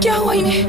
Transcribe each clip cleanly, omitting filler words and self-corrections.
क्या हुआ इन्हें?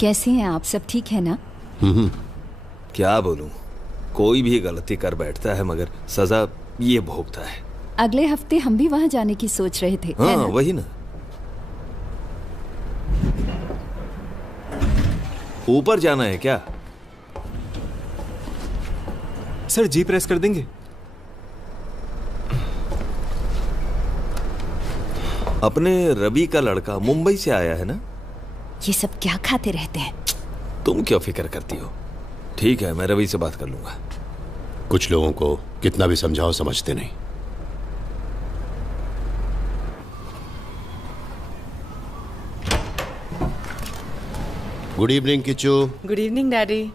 कैसे हैं आप? सब ठीक है ना? क्या बोलूं, कोई भी गलती कर बैठता है मगर सजा ये भोगता है। अगले हफ्ते हम भी वहाँ जाने की सोच रहे थे। हाँ, वही ना। ऊपर जाना है क्या? सर जी प्रेस कर देंगे? अपने रवि का लड़का मुंबई से आया है ना? ये सब क्या खाते रहते हैं? तुम क्यों फिक्र करती हो? ठीक है, मैं रवि से बात कर लूंगा। कुछ लोगों को कितना भी समझाओ समझते नहीं। Good evening Kichchu. Good evening daddy.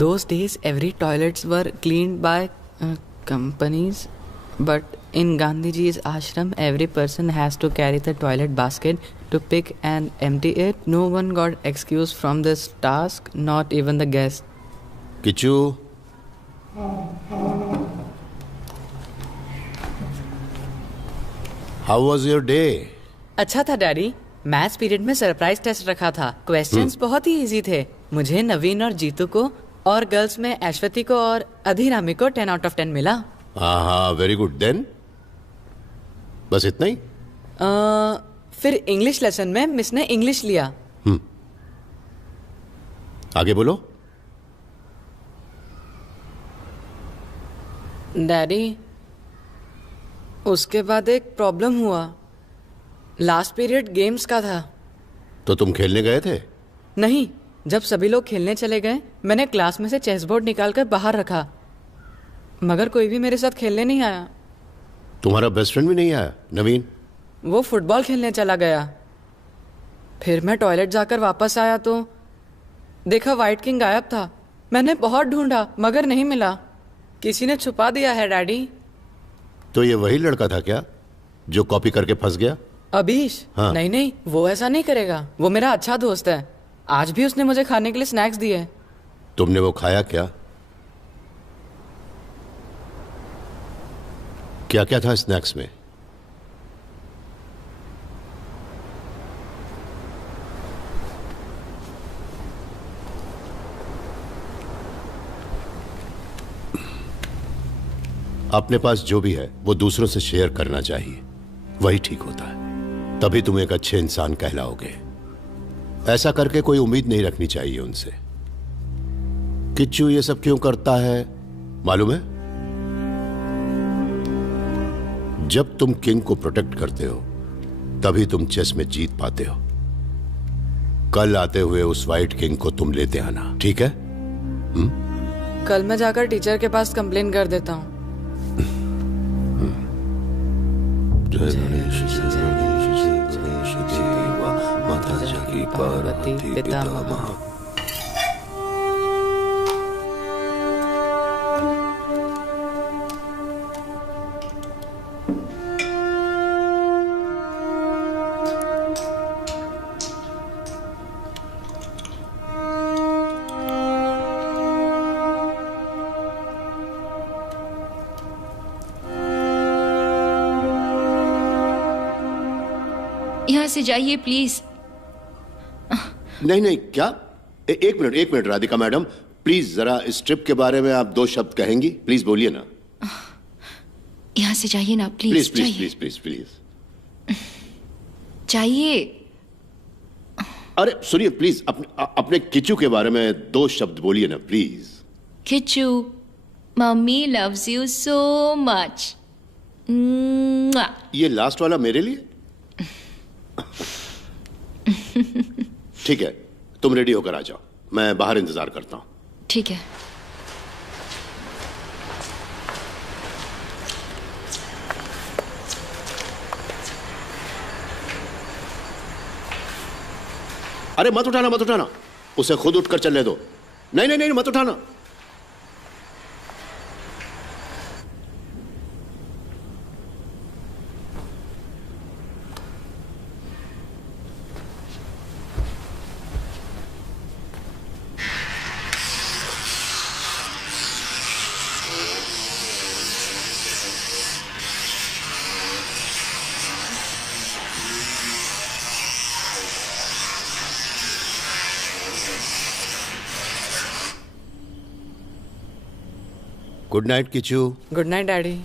Those days, every toilets were cleaned by companies, but in Gandhiji's ashram, every person has to carry the toilet basket to pick and empty it. No one got excused from this task, not even the guest. Kichchu, how was your day? अच्छा था daddy. Maths period में surprise test रखा था। Questions बहुत ही easy थे। मुझे, नवीन और जीतू को, और गर्ल्स में ऐश्वती को और अधिरामी को 10 out of 10 मिला। हाँ, वेरी गुड। देन बस इतना ही? फिर इंग्लिश लेसन में मिस ने इंग्लिश लिया। आगे बोलो। डैडी, उसके बाद एक प्रॉब्लम हुआ। लास्ट पीरियड गेम्स का था। तो तुम खेलने गए थे? नहीं, जब सभी लोग खेलने चले गए, मैंने क्लास में से चेस बोर्ड निकालकर बाहर रखा, मगर कोई भी मेरे साथ खेलने नहीं आया। तुम्हारा बेस्ट फ्रेंड भी नहीं आया, नवीन? वो फुटबॉल खेलने चला गया। फिर मैं टॉयलेट जाकर वापस आया तो देखा व्हाइट किंग गायब था। मैंने बहुत ढूंढा मगर नहीं मिला। किसी ने छुपा दिया है डैडी। तो ये वही लड़का था क्या जो कॉपी करके फंस गया? अभीश? हाँ। नहीं नहीं, वो ऐसा नहीं करेगा। वो मेरा अच्छा दोस्त है। आज भी उसने मुझे खाने के लिए स्नैक्स दिए। तुमने वो खाया क्या? क्या क्या था स्नैक्स में? अपने पास जो भी है वो दूसरों से शेयर करना चाहिए, वही ठीक होता है। तभी तुम एक अच्छे इंसान कहलाओगे। ऐसा करके कोई उम्मीद नहीं रखनी चाहिए उनसे। किच्चू ये सब क्यों करता है मालूम है? जब तुम किंग को प्रोटेक्ट करते हो तभी तुम चेस में जीत पाते हो। कल आते हुए उस व्हाइट किंग को तुम लेते आना, ठीक है? कल मैं जाकर टीचर के पास कंप्लेन कर देता हूँ। पार्वती पितामह। यहाँ से जाइए प्लीज। नहीं नहीं, क्या? एक मिनट राधिका मैडम, प्लीज जरा इस ट्रिप के बारे में आप 2 शब्द कहेंगी? प्लीज बोलिए ना। यहाँ से जाइए ना please. Please please please please please जाइए। अरे सुनिए प्लीज, अपने किचू के बारे में 2 शब्द बोलिए ना please. Kishu, mummy loves you so much. ये लास्ट वाला मेरे लिए? ठीक है, तुम रेडी होकर आ जाओ, मैं बाहर इंतजार करता हूं। ठीक है। अरे मत उठाना, उसे खुद उठकर चलने दो। नहीं नहीं नहीं, मत उठाना। Good night Kishu. Good night daddy.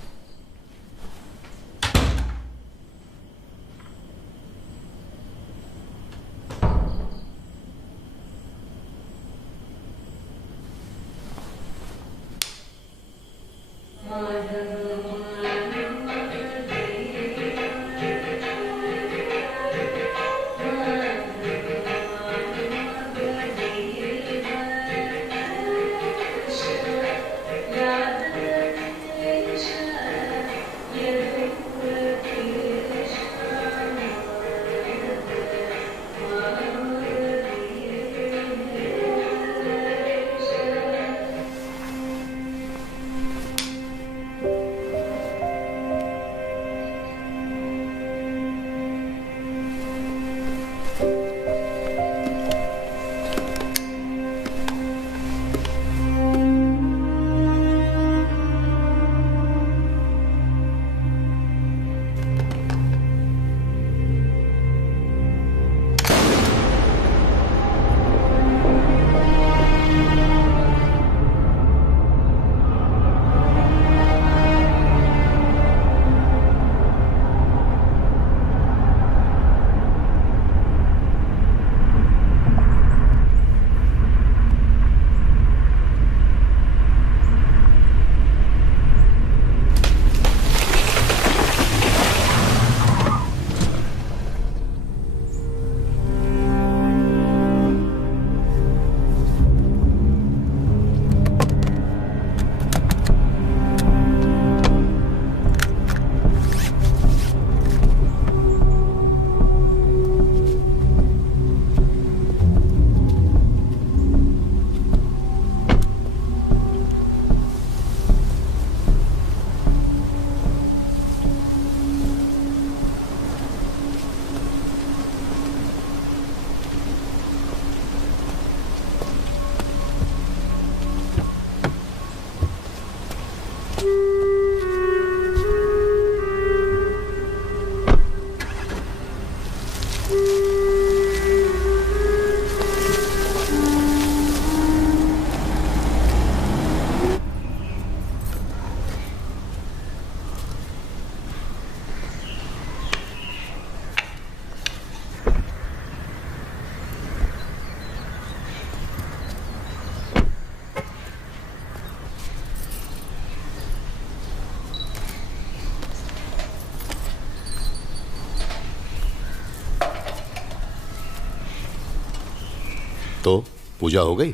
तो पूजा हो गई?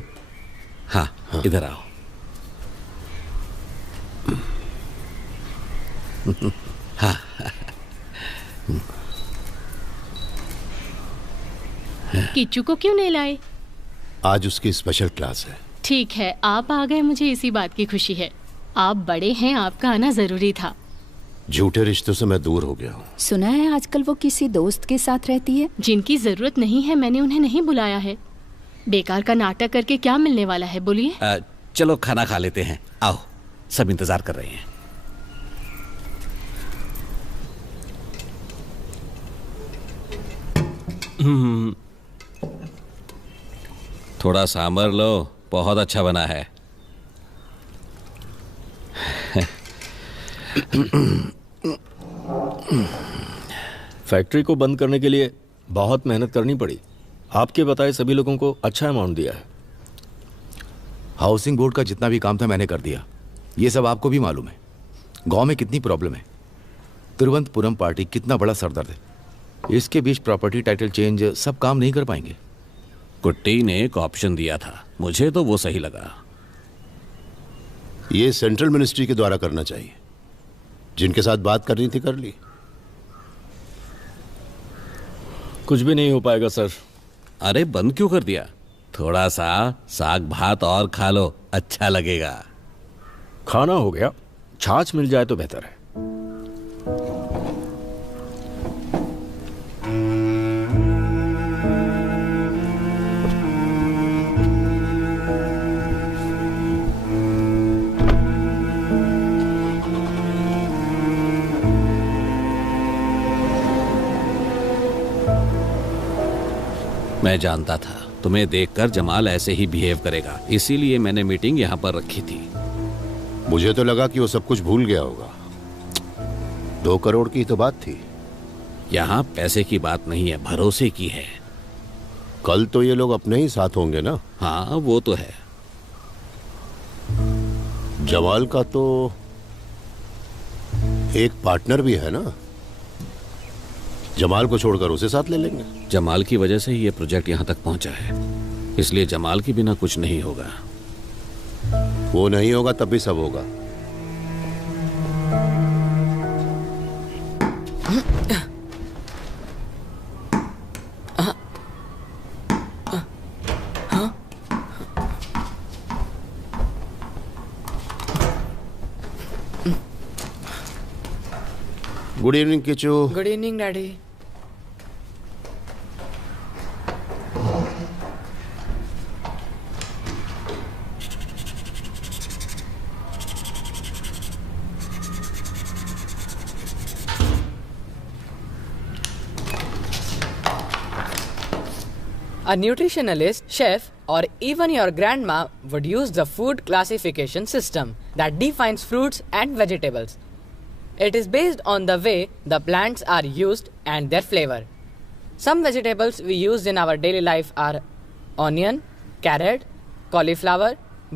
हाँ, इधर आओ। हाँ। किच्चू को क्यों नहीं लाए? आज उसकी स्पेशल क्लास है। ठीक है, आप आ गए, मुझे इसी बात की खुशी है। आप बड़े हैं, आपका आना जरूरी था। झूठे रिश्तों से मैं दूर हो गया हूँ। सुना है आजकल वो किसी दोस्त के साथ रहती है। जिनकी जरूरत नहीं है मैंने उन्हें नहीं बुलाया है। बेकार का नाटक करके क्या मिलने वाला है, बोलिए। चलो खाना खा लेते हैं, आओ, सब इंतजार कर रहे हैं। थोड़ा सांभर लो, बहुत अच्छा बना है। फैक्ट्री को बंद करने के लिए बहुत मेहनत करनी पड़ी। आपके बताए सभी लोगों को अच्छा अमाउंट दिया है। हाउसिंग बोर्ड का जितना भी काम था मैंने कर दिया। ये सब आपको भी मालूम है। गांव में कितनी प्रॉब्लम है। तिरुवनंतपुरम पार्टी कितना बड़ा सरदर्द है। इसके बीच प्रॉपर्टी टाइटल चेंज सब काम नहीं कर पाएंगे। कुट्टी ने एक ऑप्शन दिया था, मुझे तो वो सही लगा। ये सेंट्रल मिनिस्ट्री के द्वारा करना चाहिए। जिनके साथ बात करनी थी कर ली। कुछ भी नहीं हो पाएगा सर। अरे बंद क्यों कर दिया? थोड़ा सा साग भात और खा लो, अच्छा लगेगा। खाना हो गया, छाछ मिल जाए तो बेहतर है। मैं जानता था तुम्हें देखकर जमाल ऐसे ही बिहेव करेगा, इसीलिए मैंने मीटिंग यहाँ पर रखी थी। मुझे तो लगा कि वो सब कुछ भूल गया होगा। 2 करोड़ की तो बात थी। यहाँ पैसे की बात नहीं है, भरोसे की है। कल तो ये लोग अपने ही साथ होंगे ना? हाँ वो तो है। जमाल का तो एक पार्टनर भी है ना? जमाल को छोड़कर उसे साथ ले लेंगे। जमाल की वजह से ही ये प्रोजेक्ट यहाँ तक पहुंचा है, इसलिए जमाल के बिना कुछ नहीं होगा। वो नहीं होगा तब भी सब होगा। Good evening Kishu. Good evening daddy. A nutritionalist, chef, or even your grandma would use the food classification system that defines fruits and vegetables. It is based on the way the plants are used and their flavor. Some vegetables we use in our daily life are onion, carrot, cauliflower,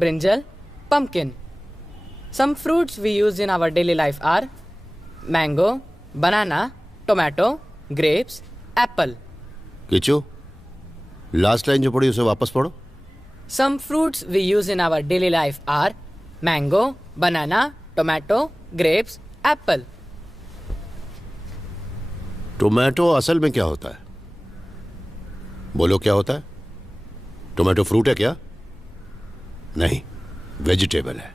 brinjal, pumpkin. Some fruits we use in our daily life are mango, banana, tomato, grapes, apple. Kishu, last line जो पढ़ी उसे वापस पढ़ो। Some fruits we use in our daily life are mango, banana, tomato, grapes, apple. Tomato असल में क्या होता है? बोलो क्या होता है? टोमेटो फ्रूट है क्या? नहीं, वेजिटेबल है।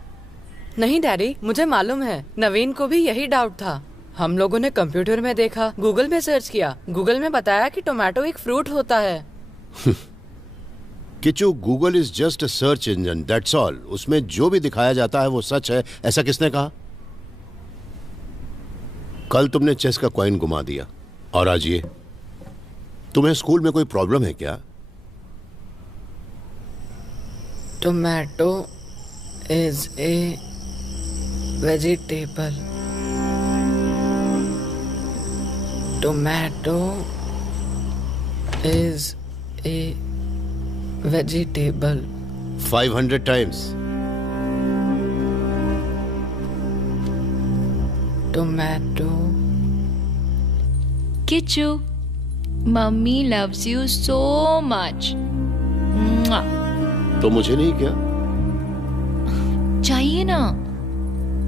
नहीं डैडी, मुझे मालूम है। नवीन को भी यही डाउट था। हम लोगों ने कंप्यूटर में देखा, गूगल में सर्च किया, गूगल में बताया कि टोमेटो एक फ्रूट होता है। Kishu, Google is just a search engine, that's all. उसमें जो भी दिखाया जाता है वो सच है, ऐसा किसने कहा? कल तुमने चेस का कॉइन घुमा दिया और आज ये। तुम्हें स्कूल में कोई प्रॉब्लम है क्या? Tomato is a vegetable. Tomato is a vegetable. 500 times. Tomato. Kichu, Mummy loves you so much. Mwah. तो मुझे नहीं क्या? चाहिए ना?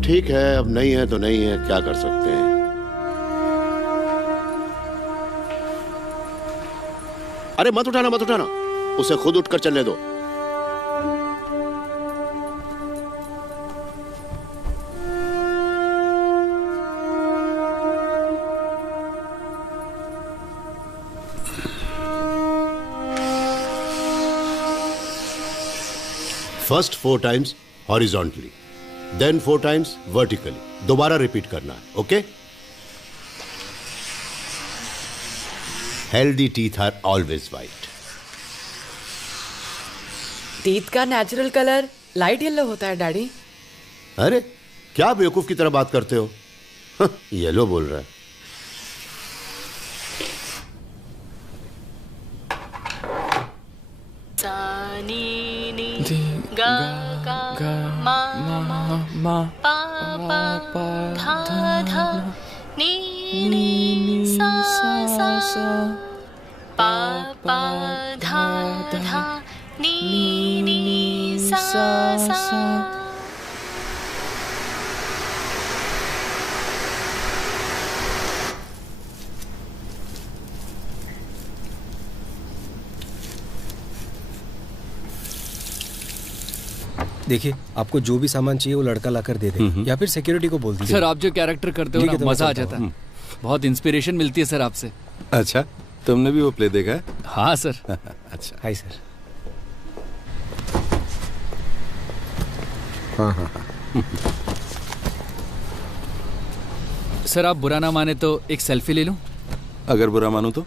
ठीक है, अब नहीं है तो नहीं है, क्या कर सकते हैं। अरे मत उठाना, मत उठाना, उसे खुद उठकर चलने दो। First 4 times horizontally, then 4 times vertically. दोबारा रिपीट करना है, okay? Healthy teeth are always white. Teeth का नेचुरल कलर लाइट येलो होता है डैडी। अरे क्या बेवकूफ की तरह बात करते हो? येलो बोल रहा है। देखिए, आपको जो भी सामान चाहिए वो लड़का लाकर दे दे, या फिर सिक्योरिटी को बोल दीजिए। सर, आप जो कैरेक्टर करते हो ना, मजा आ जाता है। बहुत इंस्पिरेशन मिलती है सर आपसे। अच्छा, तुमने भी वो प्ले देखा है? हाँ सर। अच्छा। Hi sir. हाँ। सर, आप बुरा ना माने तो एक सेल्फी ले लूं? अगर बुरा मानूं तो?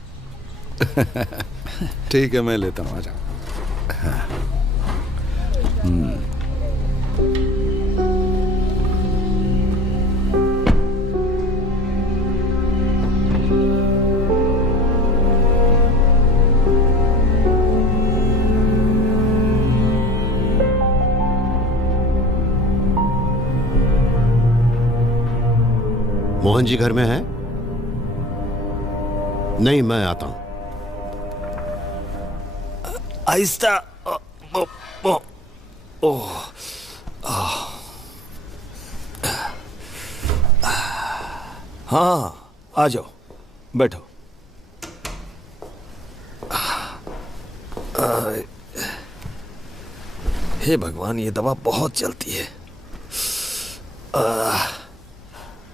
ठीक है, मैं लेता हूँ, आ जाओ। मोहन जी घर में है? नहीं, मैं आता हूं। आहिस्ता। हाँ, आ जाओ, बैठो। हे भगवान, ये दवा बहुत चलती है।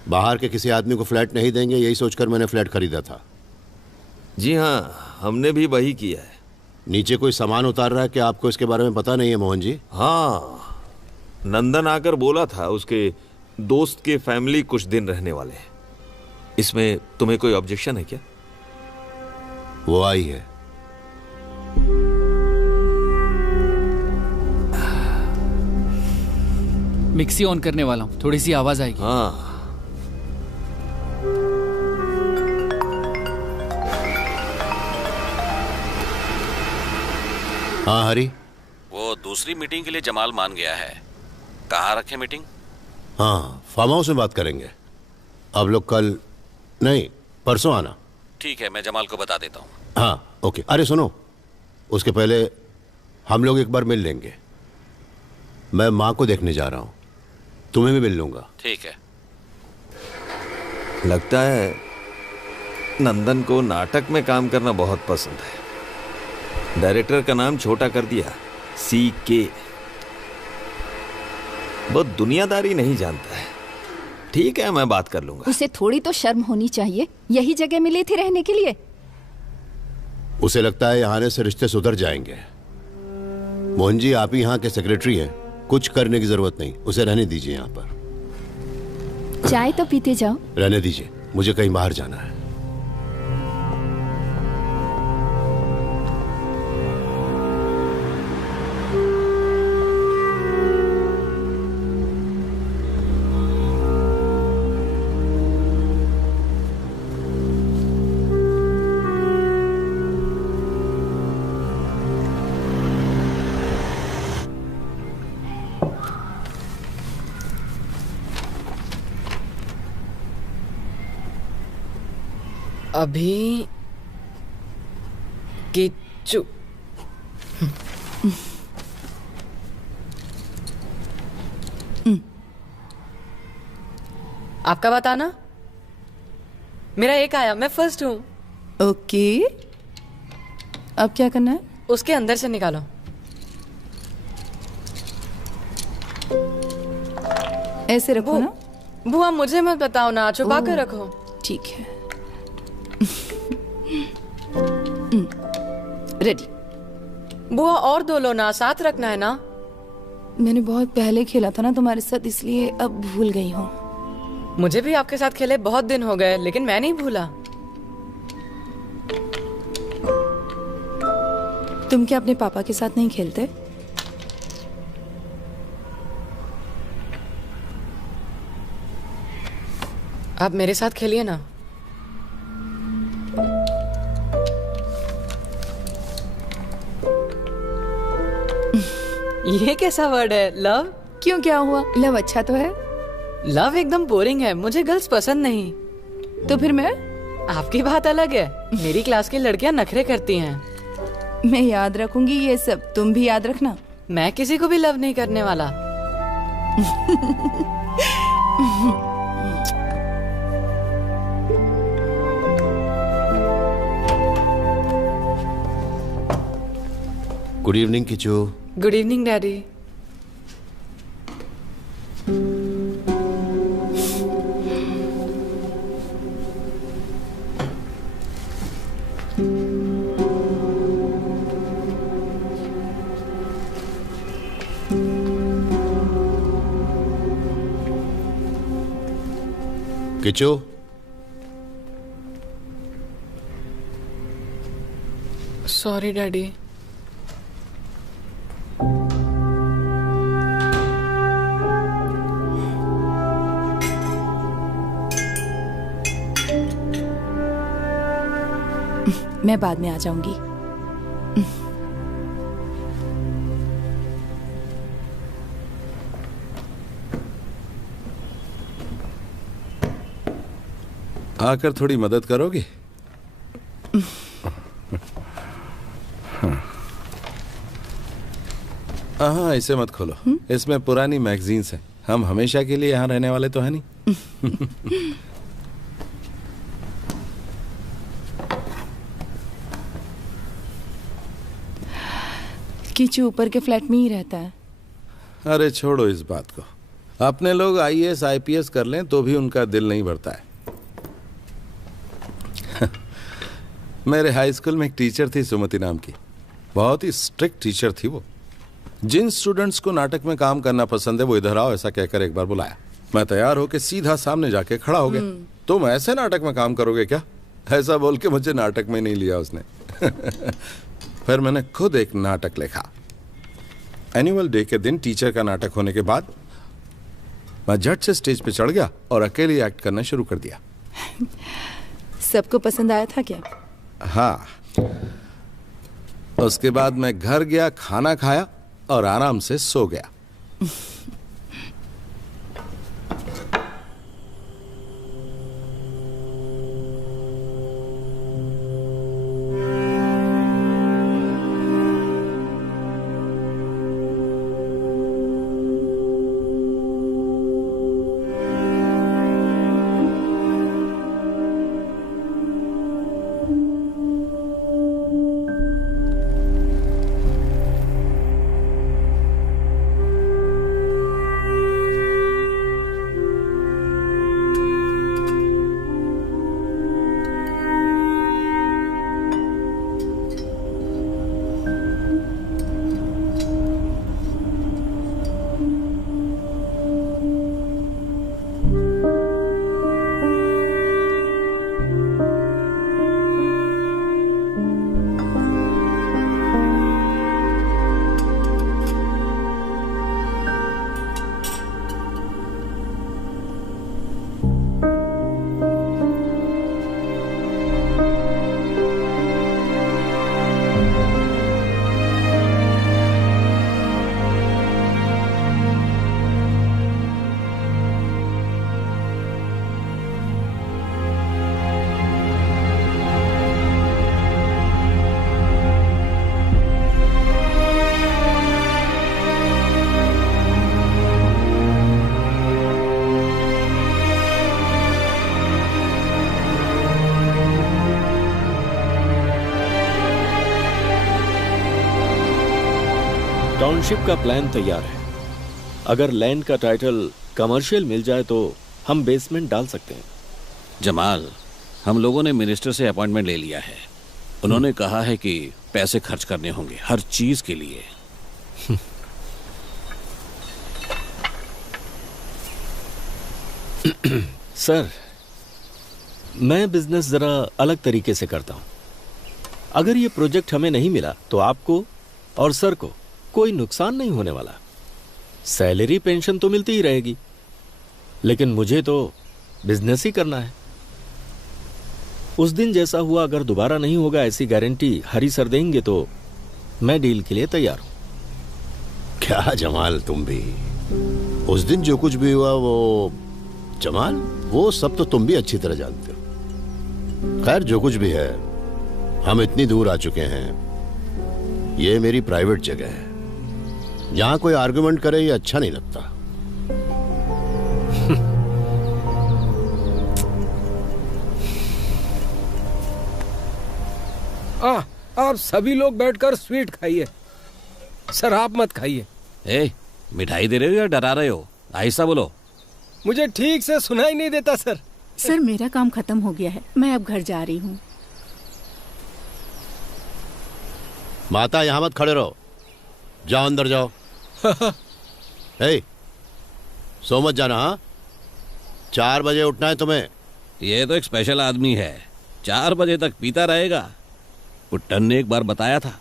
बाहर के किसी आदमी को फ्लैट नहीं देंगे, यही सोचकर मैंने फ्लैट खरीदा था। जी हाँ, हमने भी वही किया है। नीचे कोई सामान उतार रहा है कि आपको इसके बारे में पता नहीं है मोहन जी? हाँ, नंदन आकर बोला था उसके दोस्त के फैमिली कुछ दिन रहने वाले हैं। इसमें तुम्हें कोई ऑब्जेक्शन है क्या? वो आई है। मिक्सी ऑन करने वाला हूँ, थोड़ी सी आवाज आएगी। हाँ। हाँ हरी। वो दूसरी मीटिंग के लिए जमाल मान गया है। कहाँ रखे मीटिंग? हाँ, फार्म हाउस में बात करेंगे। अब लोग कल नहीं, परसों आना। ठीक है, मैं जमाल को बता देता हूँ। हाँ ओके। अरे सुनो, उसके पहले हम लोग एक बार मिल लेंगे। मैं माँ को देखने जा रहा हूँ, तुम्हें भी मिल लूंगा। ठीक है। लगता है नंदन को नाटक में काम करना बहुत पसंद है। डायरेक्टर का नाम छोटा कर दिया, CK। वो दुनियादारी नहीं जानता है। ठीक है, मैं बात कर लूंगा। उसे थोड़ी तो शर्म होनी चाहिए, यही जगह मिली थी रहने के लिए। उसे लगता है यहाँ आने से रिश्ते सुधर जाएंगे। मोहन जी, आप ही यहाँ के सेक्रेटरी हैं, कुछ करने की जरूरत नहीं। उसे रहने दीजिए यहाँ पर। चाय तो पीते जाओ। रहने दीजिए, मुझे कहीं बाहर जाना है। अभी किच्चू। आपका बताना। मेरा एक आया, मैं फर्स्ट हूँ। ओके, अब क्या करना है? उसके अंदर से निकालो। ऐसे रखो ना। बुआ मुझे मत बताओ ना, छुपा कर रखो। ठीक है। रेडी। बुआ और दो लो ना, साथ रखना है ना। मैंने बहुत पहले खेला था ना तुम्हारे साथ, इसलिए अब भूल गई हूँ। मुझे भी आपके साथ खेले बहुत दिन हो गए, लेकिन मैं नहीं भूला। तुम क्या अपने पापा के साथ नहीं खेलते? आप मेरे साथ खेलिए ना। ये कैसा वर्ड है? लव? क्यों, क्या हुआ? लव अच्छा तो है। लव एकदम बोरिंग है, मुझे गर्ल्स पसंद नहीं। तो फिर मैं? आपकी बात अलग है। मेरी क्लास की लड़कियां नखरे करती हैं। मैं याद रखूंगी ये सब, तुम भी याद रखना। मैं किसी को भी लव नहीं करने वाला। Good evening Kishu. Good evening daddy. Kishu, sorry daddy. मैं बाद में आ जाऊंगी। आकर थोड़ी मदद करोगी? हाँ, इसे मत खोलो। इसमें पुरानी मैगजीन्स हैं। हम हमेशा के लिए यहाँ रहने वाले तो है नहीं। किचू ऊपर के फ्लैट में ही रहता है। अरे छोड़ो इस बात को। अपने लोग IAS IPS कर लें तो भी उनका दिल नहीं भरता है। मेरे हाई स्कूल में एक टीचर थी सुमति नाम की। बहुत ही स्ट्रिक्ट टीचर थी वो। जिन स्टूडेंट्स को नाटक में काम करना पसंद है वो इधर आओ ऐसा कहकर एक बार बुलाया। मैं तैयार होकर सीधा सामने जाके खड़ा हो गया। तुम ऐसे नाटक में काम करोगे क्या? ऐसा बोल के मुझे नाटक में नहीं लिया उसने। फिर मैंने खुद एक नाटक लिखा। एनुअल डे के दिन टीचर का नाटक होने के बाद मैं झट से स्टेज पे चढ़ गया और अकेले एक्ट करना शुरू कर दिया। सबको पसंद आया था क्या? हाँ। उसके बाद मैं घर गया, खाना खाया और आराम से सो गया। टाउनशिप का प्लान तैयार है। अगर लैंड का टाइटल कमर्शियल मिल जाए तो हम बेसमेंट डाल सकते हैं। जमाल, हम लोगों ने मिनिस्टर से अपॉइंटमेंट ले लिया है। उन्होंने कहा है कि पैसे खर्च करने होंगे हर चीज के लिए। सर, मैं बिजनेस जरा अलग तरीके से करता हूं। अगर ये प्रोजेक्ट हमें नहीं मिला तो आपको और सर को कोई नुकसान नहीं होने वाला। सैलरी पेंशन तो मिलती ही रहेगी, लेकिन मुझे तो बिजनेस ही करना है। उस दिन जैसा हुआ अगर दोबारा नहीं होगा, ऐसी गारंटी हरी सर देंगे तो मैं डील के लिए तैयार हूं। क्या जमाल, तुम भी उस दिन जो कुछ भी हुआ वो जमाल, वो सब तो तुम भी अच्छी तरह जानते हो। खैर जो कुछ भी है, हम इतनी दूर आ चुके हैं। ये मेरी प्राइवेट जगह है, यहां कोई आर्गुमेंट करे ये अच्छा नहीं लगता। आप सभी लोग बैठकर स्वीट खाइए, सर आप मत खाइए। ए, मिठाई दे रहे हो या डरा रहे हो? आहिस्ता बोलो। मुझे ठीक से सुनाई नहीं देता सर। सर मेरा काम खत्म हो गया है, मैं अब घर जा रही हूँ। माता यहां मत खड़े रहो, जाओ अंदर जाओ। हे, सो मत जाना। हाँ, 4 बजे उठना है तुम्हें। ये तो एक स्पेशल आदमी है, 4 बजे तक पीता रहेगा। पुट्टन ने एक बार बताया था,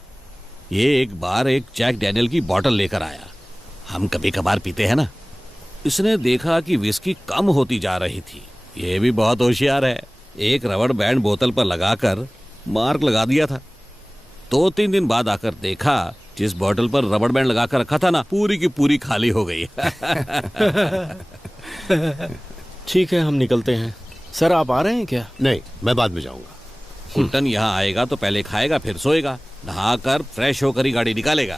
ये एक बार एक जैक डैनियल की बोतल लेकर आया। हम कभी कभार पीते हैं ना। इसने देखा कि विस्की कम होती जा रही थी। ये भी बहुत होशियार है, एक रबड़ बैंड बोतल पर लगाकर मार्क लगा दिया था। 2-3 दिन बाद आकर देखा, जिस बोतल पर रबड़ बैंड लगाकर रखा था ना, पूरी की पूरी खाली हो गई। ठीक है, हम निकलते हैं। सर आप आ रहे हैं क्या? नहीं, मैं बाद में जाऊंगा। कुंटन यहाँ आएगा तो पहले खाएगा फिर सोएगा, नहाकर फ्रेश होकर ही गाड़ी निकालेगा।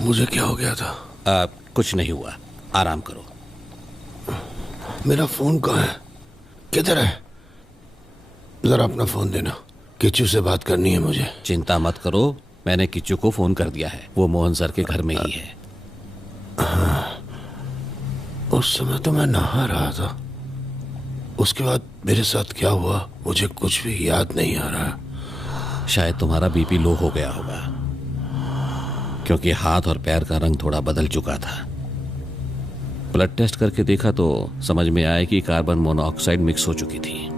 मुझे क्या हो गया था? कुछ नहीं हुआ, आराम करो। मेरा फोन कहाँ है? किधर है? जरा अपना फोन देना, किच्चू से बात करनी है मुझे। चिंता मत करो, मैंने किच्चू को फोन कर दिया है, वो मोहन सर के घर में ही है। हाँ, उस समय तो मैं नहा रहा था। उसके बाद मेरे साथ क्या हुआ मुझे कुछ भी याद नहीं आ रहा। शायद तुम्हारा बीपी लो हो गया होगा, क्योंकि हाथ और पैर का रंग थोड़ा बदल चुका था। ब्लड टेस्ट करके देखा तो समझ में आया कि कार्बन मोनोऑक्साइड मिक्स हो चुकी थी।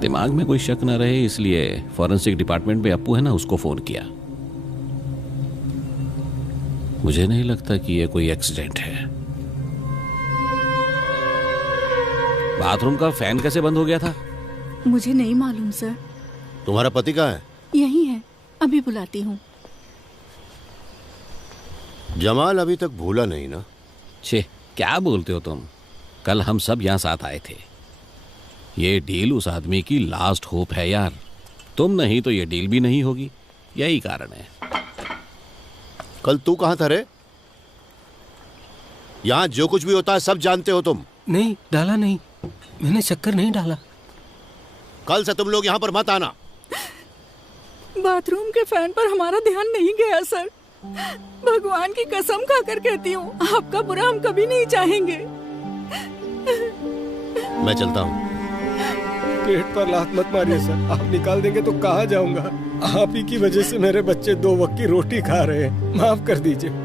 दिमाग में कोई शक न रहे इसलिए फॉरेंसिक डिपार्टमेंट में अप्पू है ना, उसको फोन किया। मुझे नहीं लगता कि यह कोई एक्सीडेंट है। बाथरूम का फैन कैसे बंद हो गया था? मुझे नहीं मालूम सर। तुम्हारा पति कहाँ है? यही है, अभी बुलाती हूँ। जमाल अभी तक भूला नहीं ना? छे, क्या बोलते हो तुम? कल हम सब यहाँ साथ आए थे। ये डील उस आदमी की लास्ट होप है यार। तुम नहीं तो ये डील भी नहीं होगी, यही कारण है। कल तू कहाँ था रे? यहाँ जो कुछ भी होता है सब जानते हो तुम। नहीं, डाला नहीं, मैंने शक्कर नहीं डाला। कल से तुम लोग यहाँ पर मत आना। बाथरूम के फैन पर हमारा ध्यान नहीं गया सर। भगवान की कसम खाकर कहती हूँ, आपका बुरा हम कभी नहीं चाहेंगे। मैं चलता हूँ। पेट पर लात मत मारिए सर, आप निकाल देंगे तो कहाँ जाऊंगा। आप ही की वजह से मेरे बच्चे 2 वक्त की रोटी खा रहे हैं, माफ कर दीजिए।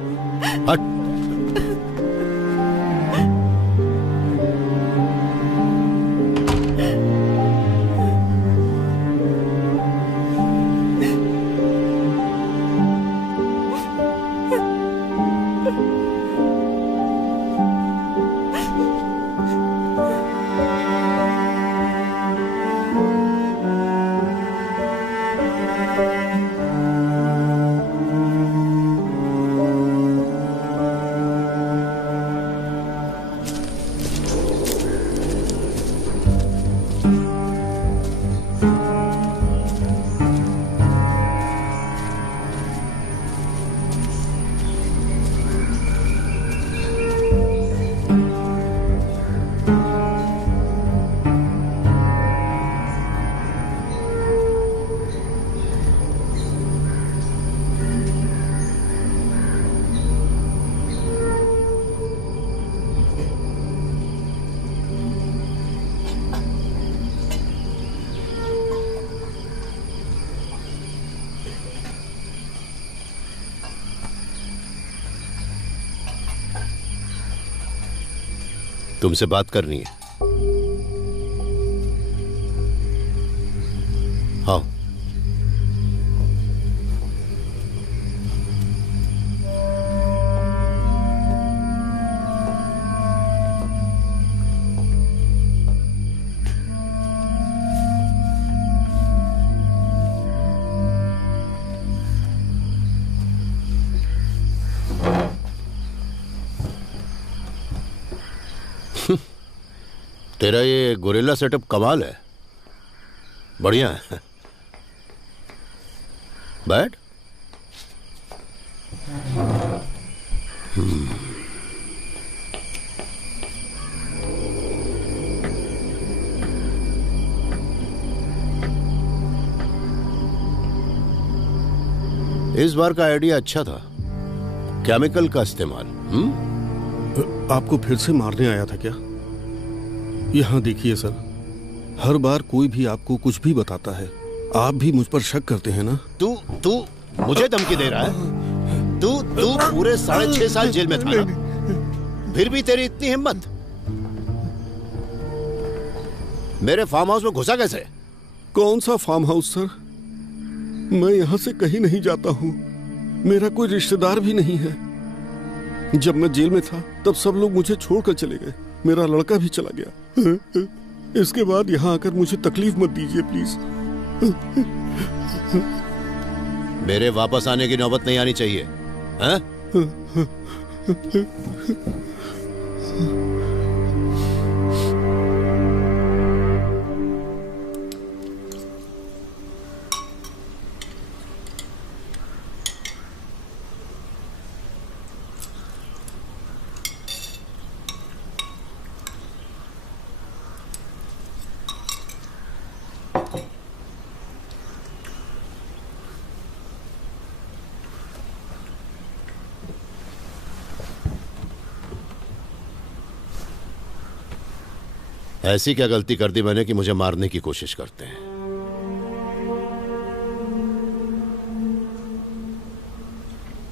तुमसे बात करनी है। हाँ। तेरा ये गोरिल्ला सेटअप कमाल है, बढ़िया है। बैठ। इस बार का आइडिया अच्छा था, केमिकल का इस्तेमाल। आपको फिर से मारने आया था क्या? यहाँ देखिए सर, हर बार कोई भी आपको कुछ भी बताता है, आप भी मुझ पर शक करते हैं ना? तू मुझे धमकी दे रहा है? तू पूरे 6.5 साल जेल में था ना, फिर भी तेरी इतनी हिम्मत? मेरे फार्म हाउस में घुसा कैसे? कौन सा फार्म हाउस सर? मैं यहाँ से कहीं नहीं जाता हूँ, मेरा कोई रिश्तेदार भी नहीं है। जब मैं जेल में था तब सब लोग मुझे छोड़कर चले गए, मेरा लड़का भी चला गया। इसके बाद यहाँ आकर मुझे तकलीफ मत दीजिए प्लीज। मेरे वापस आने की नौबत नहीं आनी चाहिए, हैं? ऐसी क्या गलती कर दी मैंने कि मुझे मारने की कोशिश करते हैं?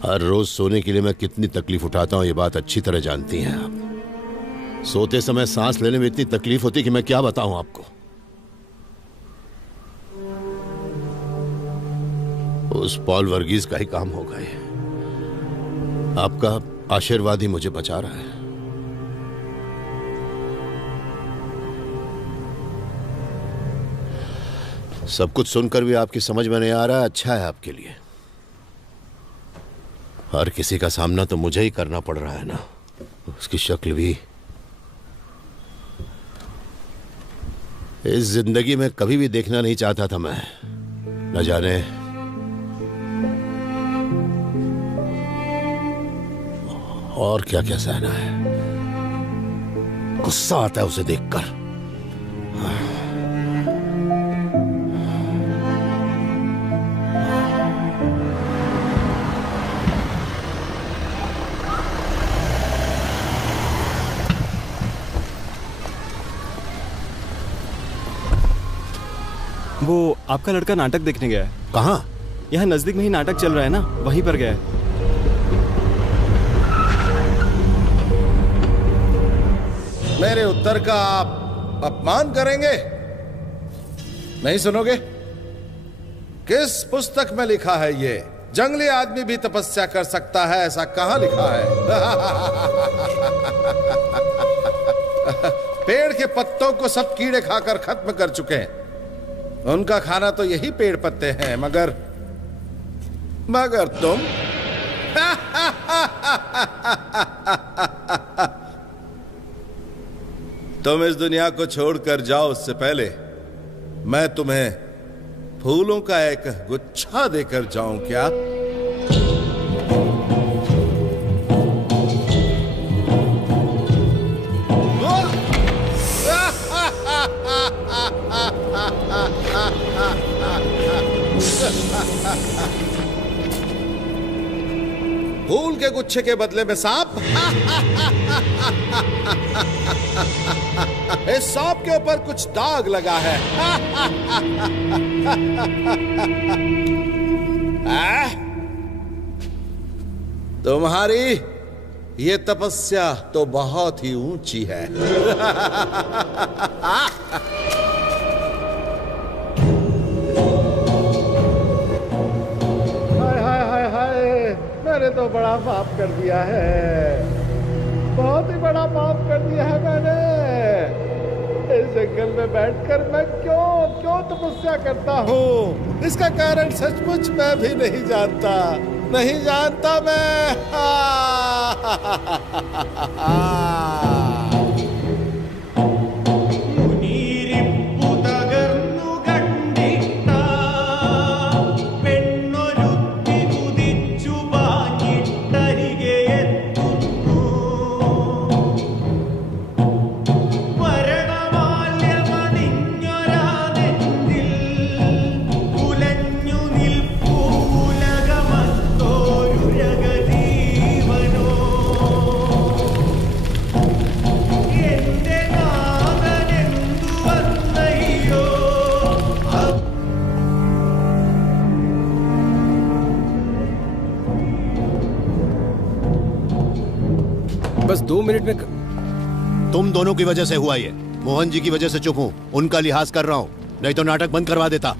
हर रोज सोने के लिए मैं कितनी तकलीफ उठाता हूं, ये बात अच्छी तरह जानती हैं आप। सोते समय सांस लेने में इतनी तकलीफ होती कि मैं क्या बताऊं आपको। उस पॉल वर्गीज का ही काम होगा ये। आपका आशीर्वाद ही मुझे बचा रहा है। सब कुछ सुनकर भी आपकी समझ में नहीं आ रहा है, अच्छा है आपके लिए। हर किसी का सामना तो मुझे ही करना पड़ रहा है ना। उसकी शक्ल भी इस जिंदगी में कभी भी देखना नहीं चाहता था मैं। न जाने और क्या क्या सहना है। गुस्सा आता है उसे देखकर। वो आपका लड़का नाटक देखने गया है। कहाँ? यहाँ नजदीक में ही नाटक चल रहा है ना, वहीं पर गया है। मेरे उत्तर का आप अपमान करेंगे? नहीं सुनोगे? किस पुस्तक में लिखा है ये? जंगली आदमी भी तपस्या कर सकता है, ऐसा कहां लिखा है? पेड़ के पत्तों को सब कीड़े खाकर खत्म कर चुके हैं। उनका खाना तो यही पेड़ पत्ते हैं, मगर तुम तुम इस दुनिया को छोड़कर जाओ उससे पहले मैं तुम्हें फूलों का एक गुच्छा देकर जाऊं क्या? फूल के गुच्छे के बदले में सांप? इस सांप के ऊपर कुछ दाग लगा है। तुम्हारी ये तपस्या तो बहुत ही ऊंची है। मैंने तो बड़ा पाप कर दिया है, बहुत ही बड़ा पाप कर दिया है मैंने। इस जंगल में बैठकर मैं क्यों तपस्या करता हूँ, इसका कारण सचमुच मैं भी नहीं जानता मैं। बस 2 मिनट में। तुम दोनों की वजह से हुआ ये। मोहन जी की वजह से चुप हूं, उनका लिहाज कर रहा हूं, नहीं तो नाटक बंद करवा देता।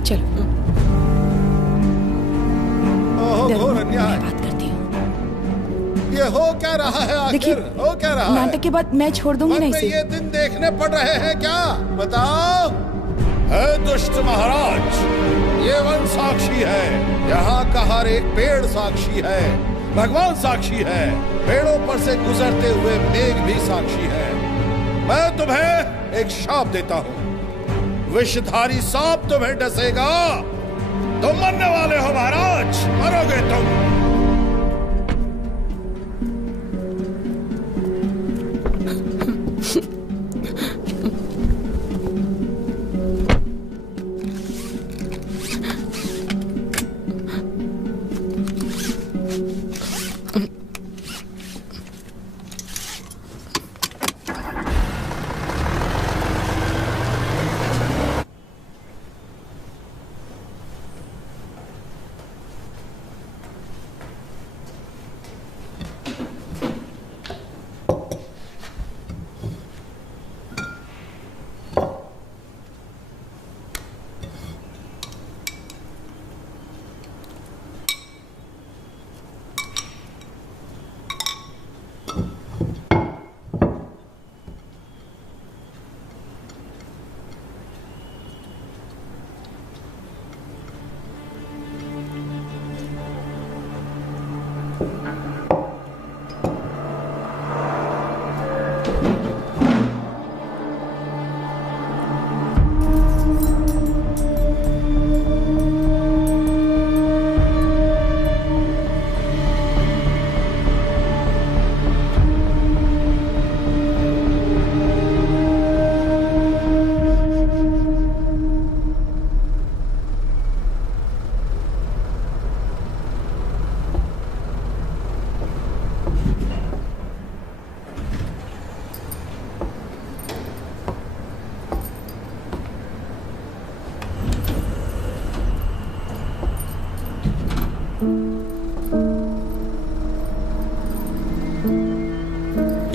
चलो बात करती हूँ। ये हो क्या रहा है आखिर? हो क्या रहा है? नाटक के बाद मैं छोड़ दूंगी ना इसे। ये दिन देखने पड़ रहे हैं क्या? बताओ। है दुष्ट महाराज, ये वन साक्षी है, यहाँ का हर एक पेड़ साक्षी है, भगवान साक्षी है, पेड़ों पर से गुजरते हुए मेघ भी साक्षी है। मैं तुम्हें एक शाप देता हूँ, विषधारी सांप तुम्हें डसेगा, तुम मरने वाले हो महाराज, मरोगे तुम।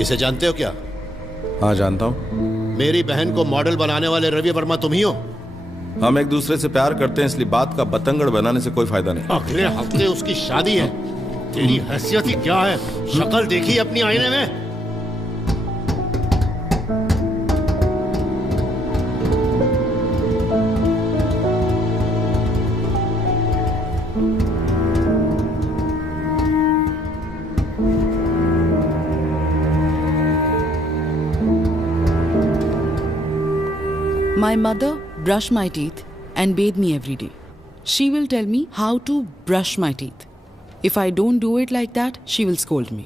इसे जानते हो क्या? हाँ जानता हूँ। मेरी बहन को मॉडल बनाने वाले रवि वर्मा तुम ही हो? हम एक दूसरे से प्यार करते हैं, इसलिए बात का बतंगड़ बनाने से कोई फायदा नहीं। अगले हफ्ते उसकी शादी है। तेरी हैसियत ही क्या है? शक्ल देखी अपनी आईने में? My mother brushed my teeth and bathed me every day. She will tell me how to brush my teeth. If I don't do it like that, she will scold me.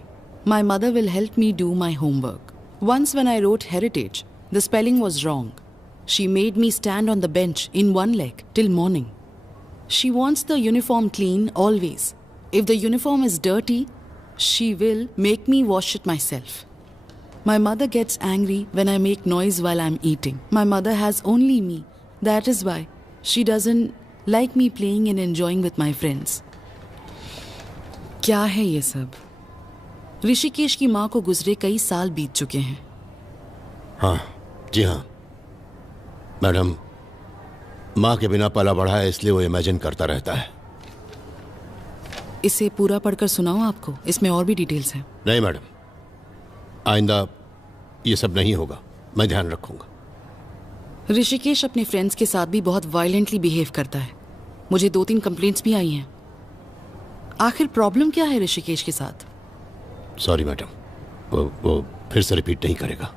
My mother will help me do my homework. Once when I wrote heritage, the spelling was wrong. She made me stand on the bench in one leg till morning. She wants the uniform clean always. If the uniform is dirty, she will make me wash it myself. My mother gets angry when I make noise while I'm eating. My mother has only me. That is why she doesn't like me playing and enjoying with my friends. क्या है ये सब? ऋषिकेश की माँ को गुजरे कई साल बीत चुके हैं। हाँ, जी हाँ मैडम, माँ के बिना पला बढ़ा है, इसलिए वो इमेजिन करता रहता है। इसे पूरा पढ़कर सुनाऊं आपको? इसमें और भी डिटेल्स हैं। नहीं मैडम, आइंदा ये सब नहीं होगा, मैं ध्यान रखूंगा। ऋषिकेश अपने फ्रेंड्स के साथ भी बहुत वायलेंटली बिहेव करता है। मुझे 2-3 कंप्लेंट्स भी आई हैं। आखिर प्रॉब्लम क्या है ऋषिकेश के साथ? सॉरी मैडम, वो फिर से रिपीट नहीं करेगा।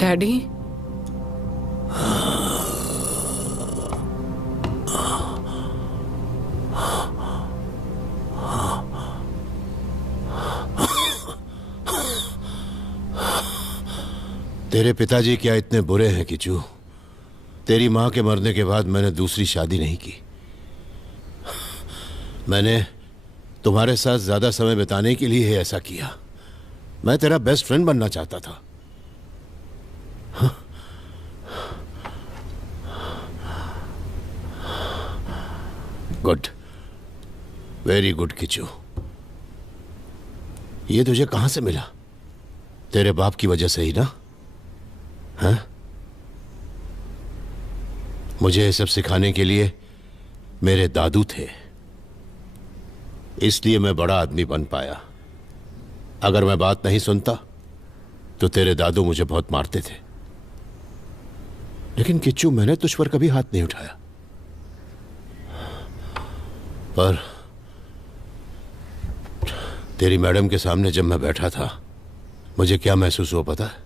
डैडी, तेरे पिताजी क्या इतने बुरे हैं किचू? तेरी माँ के मरने के बाद मैंने दूसरी शादी नहीं की। मैंने तुम्हारे साथ ज्यादा समय बिताने के लिए ही ऐसा किया। मैं तेरा बेस्ट फ्रेंड बनना चाहता था। Good, very good Kishu. ये तुझे कहां से मिला? तेरे बाप की वजह से ही ना? हाँ? मुझे ये सब सिखाने के लिए मेरे दादू थे, इसलिए मैं बड़ा आदमी बन पाया। अगर मैं बात नहीं सुनता तो तेरे दादू मुझे बहुत मारते थे। लेकिन किच्चू, मैंने तुझ पर कभी हाथ नहीं उठाया। पर तेरी मैडम के सामने जब मैं बैठा था, मुझे क्या महसूस हुआ पता है?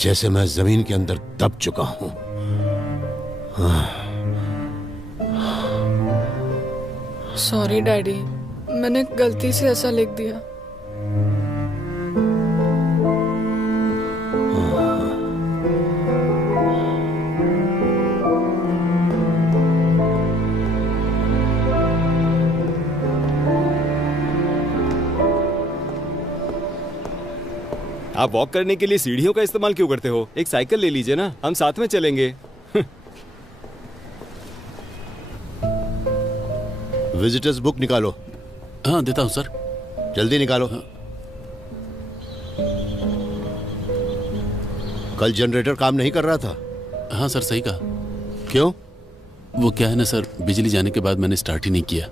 जैसे मैं जमीन के अंदर दब चुका हूं। सॉरी डैडी, मैंने गलती से ऐसा लिख दिया। आप वॉक करने के लिए सीढ़ियों का इस्तेमाल क्यों करते हो? एक साइकिल ले लीजिए ना, हम साथ में चलेंगे। विजिटर्स बुक निकालो। हाँ देता हूँ सर। जल्दी निकालो। कल जनरेटर काम नहीं कर रहा था? हाँ सर सही कहा। क्यों? वो क्या है ना सर, बिजली जाने के बाद मैंने स्टार्ट ही नहीं किया।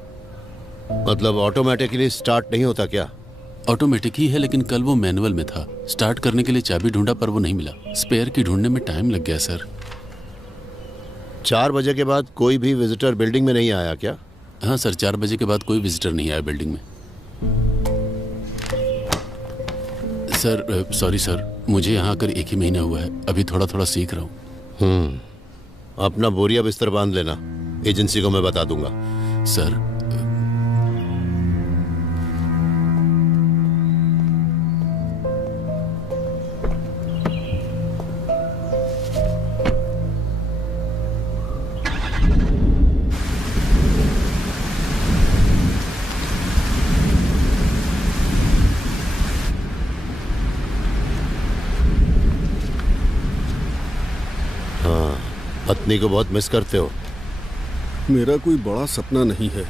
मतलब ऑटोमेटिकली स्टार्ट नहीं होता क्या? ऑटोमेटिक ही है, लेकिन कल वो मैनुअल में था। स्टार्ट करने के लिए चाबी ढूंढा पर वो नहीं मिला। स्पेयर की ढूंढने में टाइम लग गया सर। 4 बजे के बाद कोई भी विजिटर बिल्डिंग में नहीं आया क्या? हाँ सर, 4 बजे के बाद कोई विजिटर नहीं आया बिल्डिंग में। सर सॉरी सर, मुझे यहाँ आकर 1 ही महीना हुआ है, अभी थोड़ा थोड़ा सीख रहा हूँ। अपना बोरिया बिस्तर बांध लेना, एजेंसी को मैं बता दूंगा। सर पत्नी को बहुत मिस करते हो? मेरा कोई बड़ा सपना नहीं है।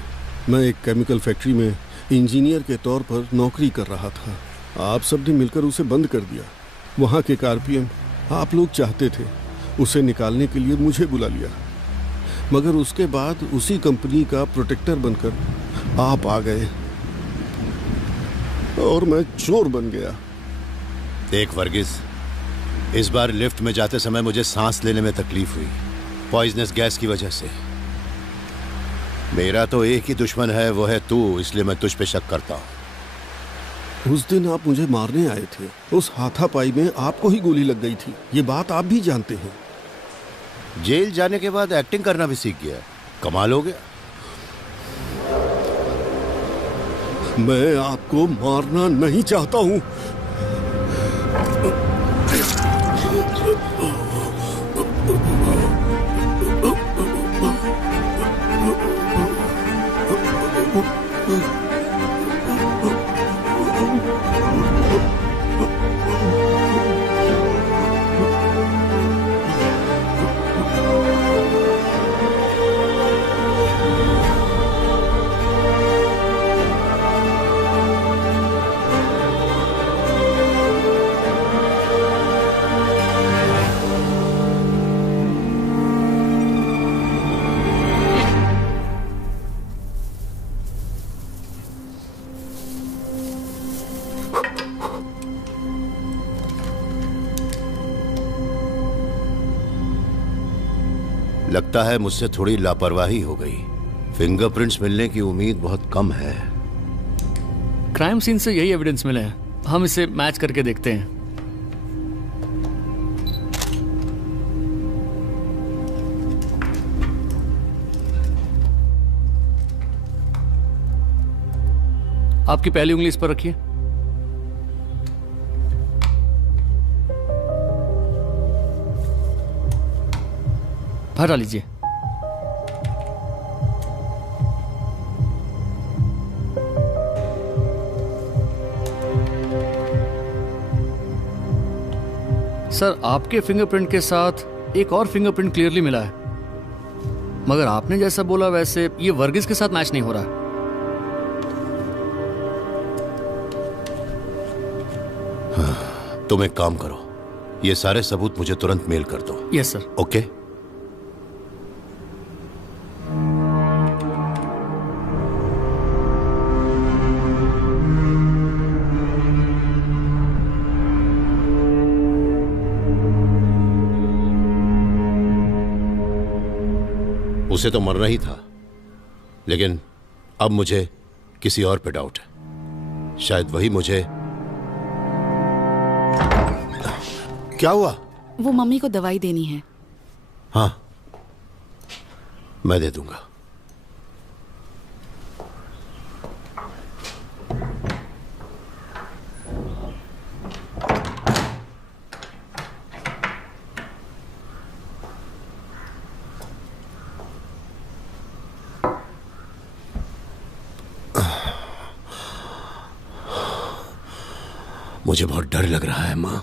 मैं एक केमिकल फैक्ट्री में इंजीनियर के तौर पर नौकरी कर रहा था। आप सब ने मिलकर उसे बंद कर दिया। वहाँ के आरपीएम आप लोग चाहते थे, उसे निकालने के लिए मुझे बुला लिया, मगर उसके बाद उसी कंपनी का प्रोटेक्टर बनकर आप आ गए और मैं चोर बन गया। देख वर्गीस, इस बार लिफ्ट में जाते समय मुझे सांस लेने में तकलीफ हुई, पॉइजनस गैस की वजह से। मेरा तो एक ही दुश्मन है, वो है तू, इसलिए मैं तुझ पे शक करता हूं। उस दिन आप मुझे मारने आए थे, उस हाथापाई में आपको ही गोली लग गई थी, ये बात आप भी जानते हैं। जेल जाने के बाद एक्टिंग करना भी सीख गया, कमाल हो गया। मैं आपको मारना नहीं चाहता हूं। लगता है मुझसे थोड़ी लापरवाही हो गई। फिंगरप्रिंट्स मिलने की उम्मीद बहुत कम है। क्राइम सीन से यही एविडेंस मिले हैं, हम इसे मैच करके देखते हैं। आपकी पहली उंगली इस पर रखिए। हटा लीजिए। सर, आपके फिंगरप्रिंट के साथ एक और फिंगरप्रिंट क्लियरली मिला है, मगर आपने जैसा बोला वैसे ये वर्गीस के साथ मैच नहीं हो रहा। हाँ, तुम एक काम करो, ये सारे सबूत मुझे तुरंत मेल कर दो। Yes sir. ओके। उसे तो मरना ही था, लेकिन अब मुझे किसी और पे डाउट है। शायद वही मुझे। क्या हुआ? वो मम्मी को दवाई देनी है। हाँ, मैं दे दूंगा। मुझे बहुत डर लग रहा है माँ।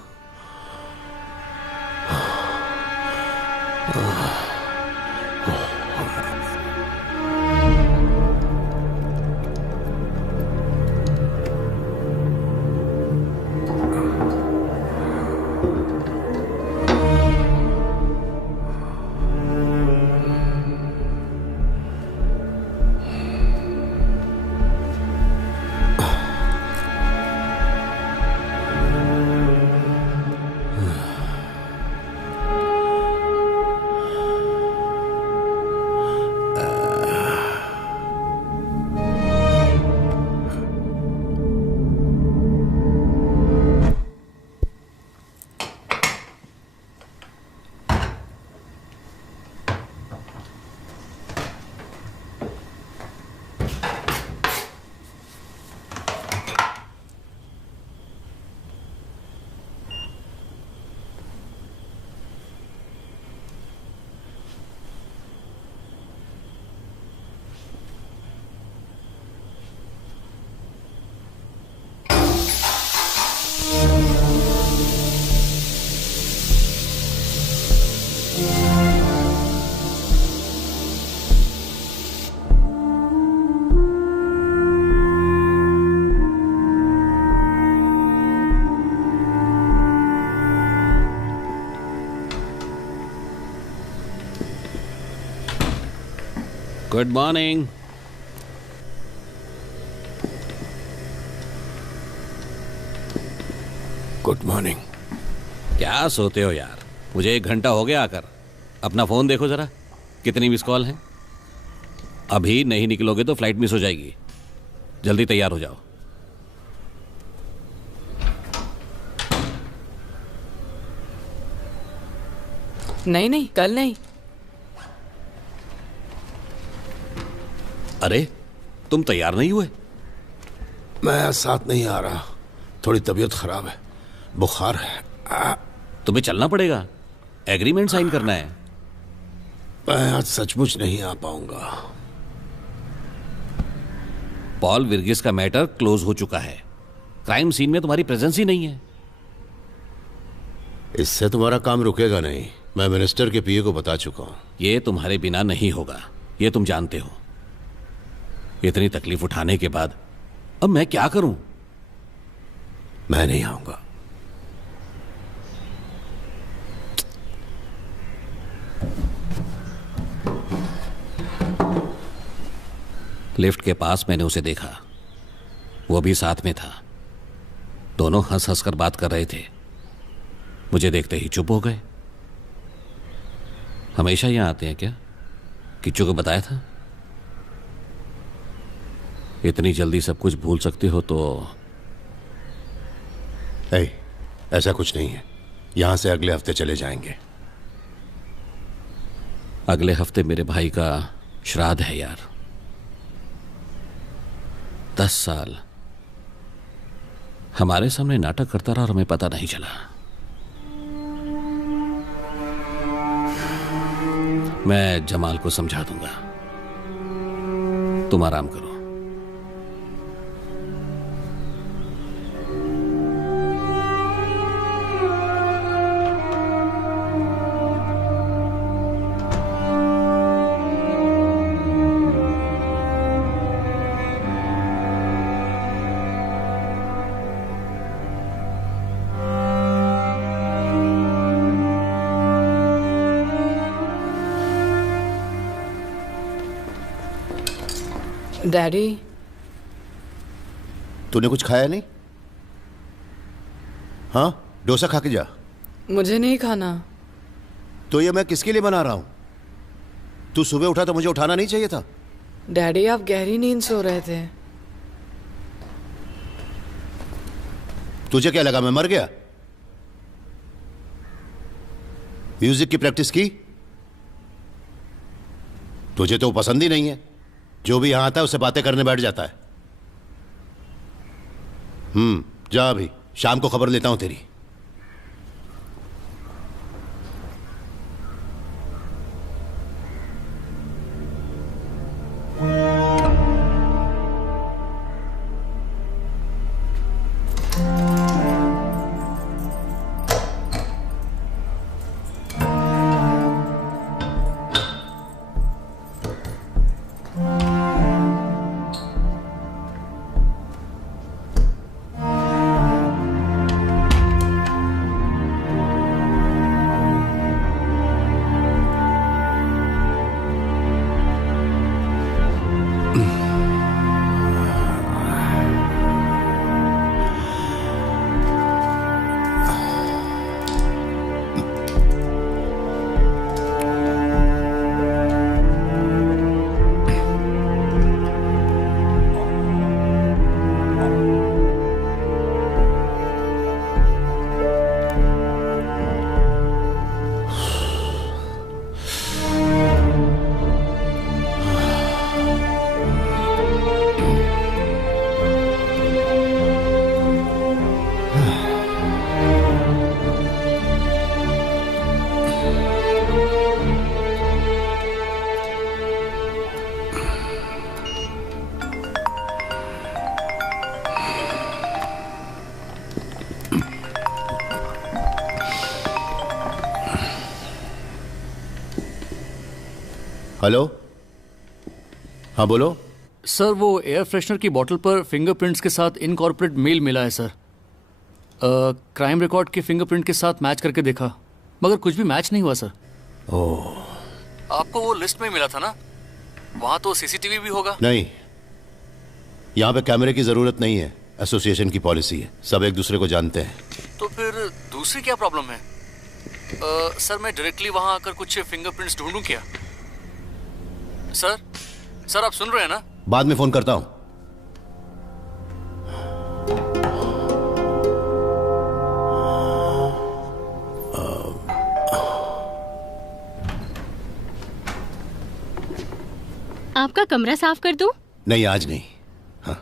Good morning. Good morning. क्या सोते हो यार? मुझे 1 घंटा हो गया आकर। अपना फोन देखो जरा, कितनी मिस कॉल है। अभी नहीं निकलोगे तो फ्लाइट मिस हो जाएगी। जल्दी तैयार हो जाओ। नहीं नहीं, कल नहीं। अरे तुम तैयार नहीं हुए? मैं साथ नहीं आ रहा, थोड़ी तबीयत खराब है, बुखार है। तुम्हें चलना पड़ेगा, एग्रीमेंट साइन करना है। मैं आज सचमुच नहीं आ पाऊंगा। पॉल विर्गिस का मैटर क्लोज हो चुका है। क्राइम सीन में तुम्हारी प्रेजेंस ही नहीं है। इससे तुम्हारा काम रुकेगा नहीं। मैं मिनिस्टर के पीए को बता चुका हूं। ये तुम्हारे बिना नहीं होगा, ये तुम जानते हो। इतनी तकलीफ उठाने के बाद अब मैं क्या करूं? मैं नहीं आऊंगा। लिफ्ट के पास मैंने उसे देखा, वो भी साथ में था। दोनों हंस हंस कर बात कर रहे थे। मुझे देखते ही चुप हो गए। हमेशा यहां आते हैं क्या? किच्चू को बताया था? इतनी जल्दी सब कुछ भूल सकते हो तो? ऐसा कुछ नहीं है। यहां से अगले हफ्ते चले जाएंगे। अगले हफ्ते मेरे भाई का श्राद्ध है यार। 10 साल हमारे सामने नाटक करता रहा और हमें पता नहीं चला। मैं जमाल को समझा दूंगा। तुम आराम करो। डैडी, तूने कुछ खाया नहीं? हाँ, डोसा खा के जा। मुझे नहीं खाना। तो ये मैं किसके लिए बना रहा हूं? तू सुबह उठा तो मुझे उठाना नहीं चाहिए था? डैडी, आप गहरी नींद सो रहे थे। तुझे क्या लगा मैं मर गया? म्यूजिक की प्रैक्टिस की? तुझे तो पसंद ही नहीं है। जो भी यहां आता है उससे बातें करने बैठ जाता है। जा अभी, शाम को खबर लेता हूं तेरी। हेलो, हाँ बोलो। सर, वो एयर फ्रेशनर की बोतल पर फिंगरप्रिंट्स के साथ इनकॉर्पोरेट मेल मिला है सर। क्राइम रिकॉर्ड के फिंगरप्रिंट के साथ मैच करके देखा, मगर कुछ भी मैच नहीं हुआ सर। ओह, आपको वो लिस्ट में मिला था ना? वहाँ तो सीसीटीवी भी होगा। नहीं, यहाँ पे कैमरे की जरूरत नहीं है। एसोसिएशन की पॉलिसी है, सब एक दूसरे को जानते हैं। तो फिर दूसरी क्या प्रॉब्लम है? सर मैं डायरेक्टली वहाँ आकर कुछ फिंगरप्रिंट्स ढूंढूं क्या? सर आप सुन रहे हैं ना? बाद में फोन करता हूँ। आपका कमरा साफ कर दूं? नहीं, आज नहीं। हाँ।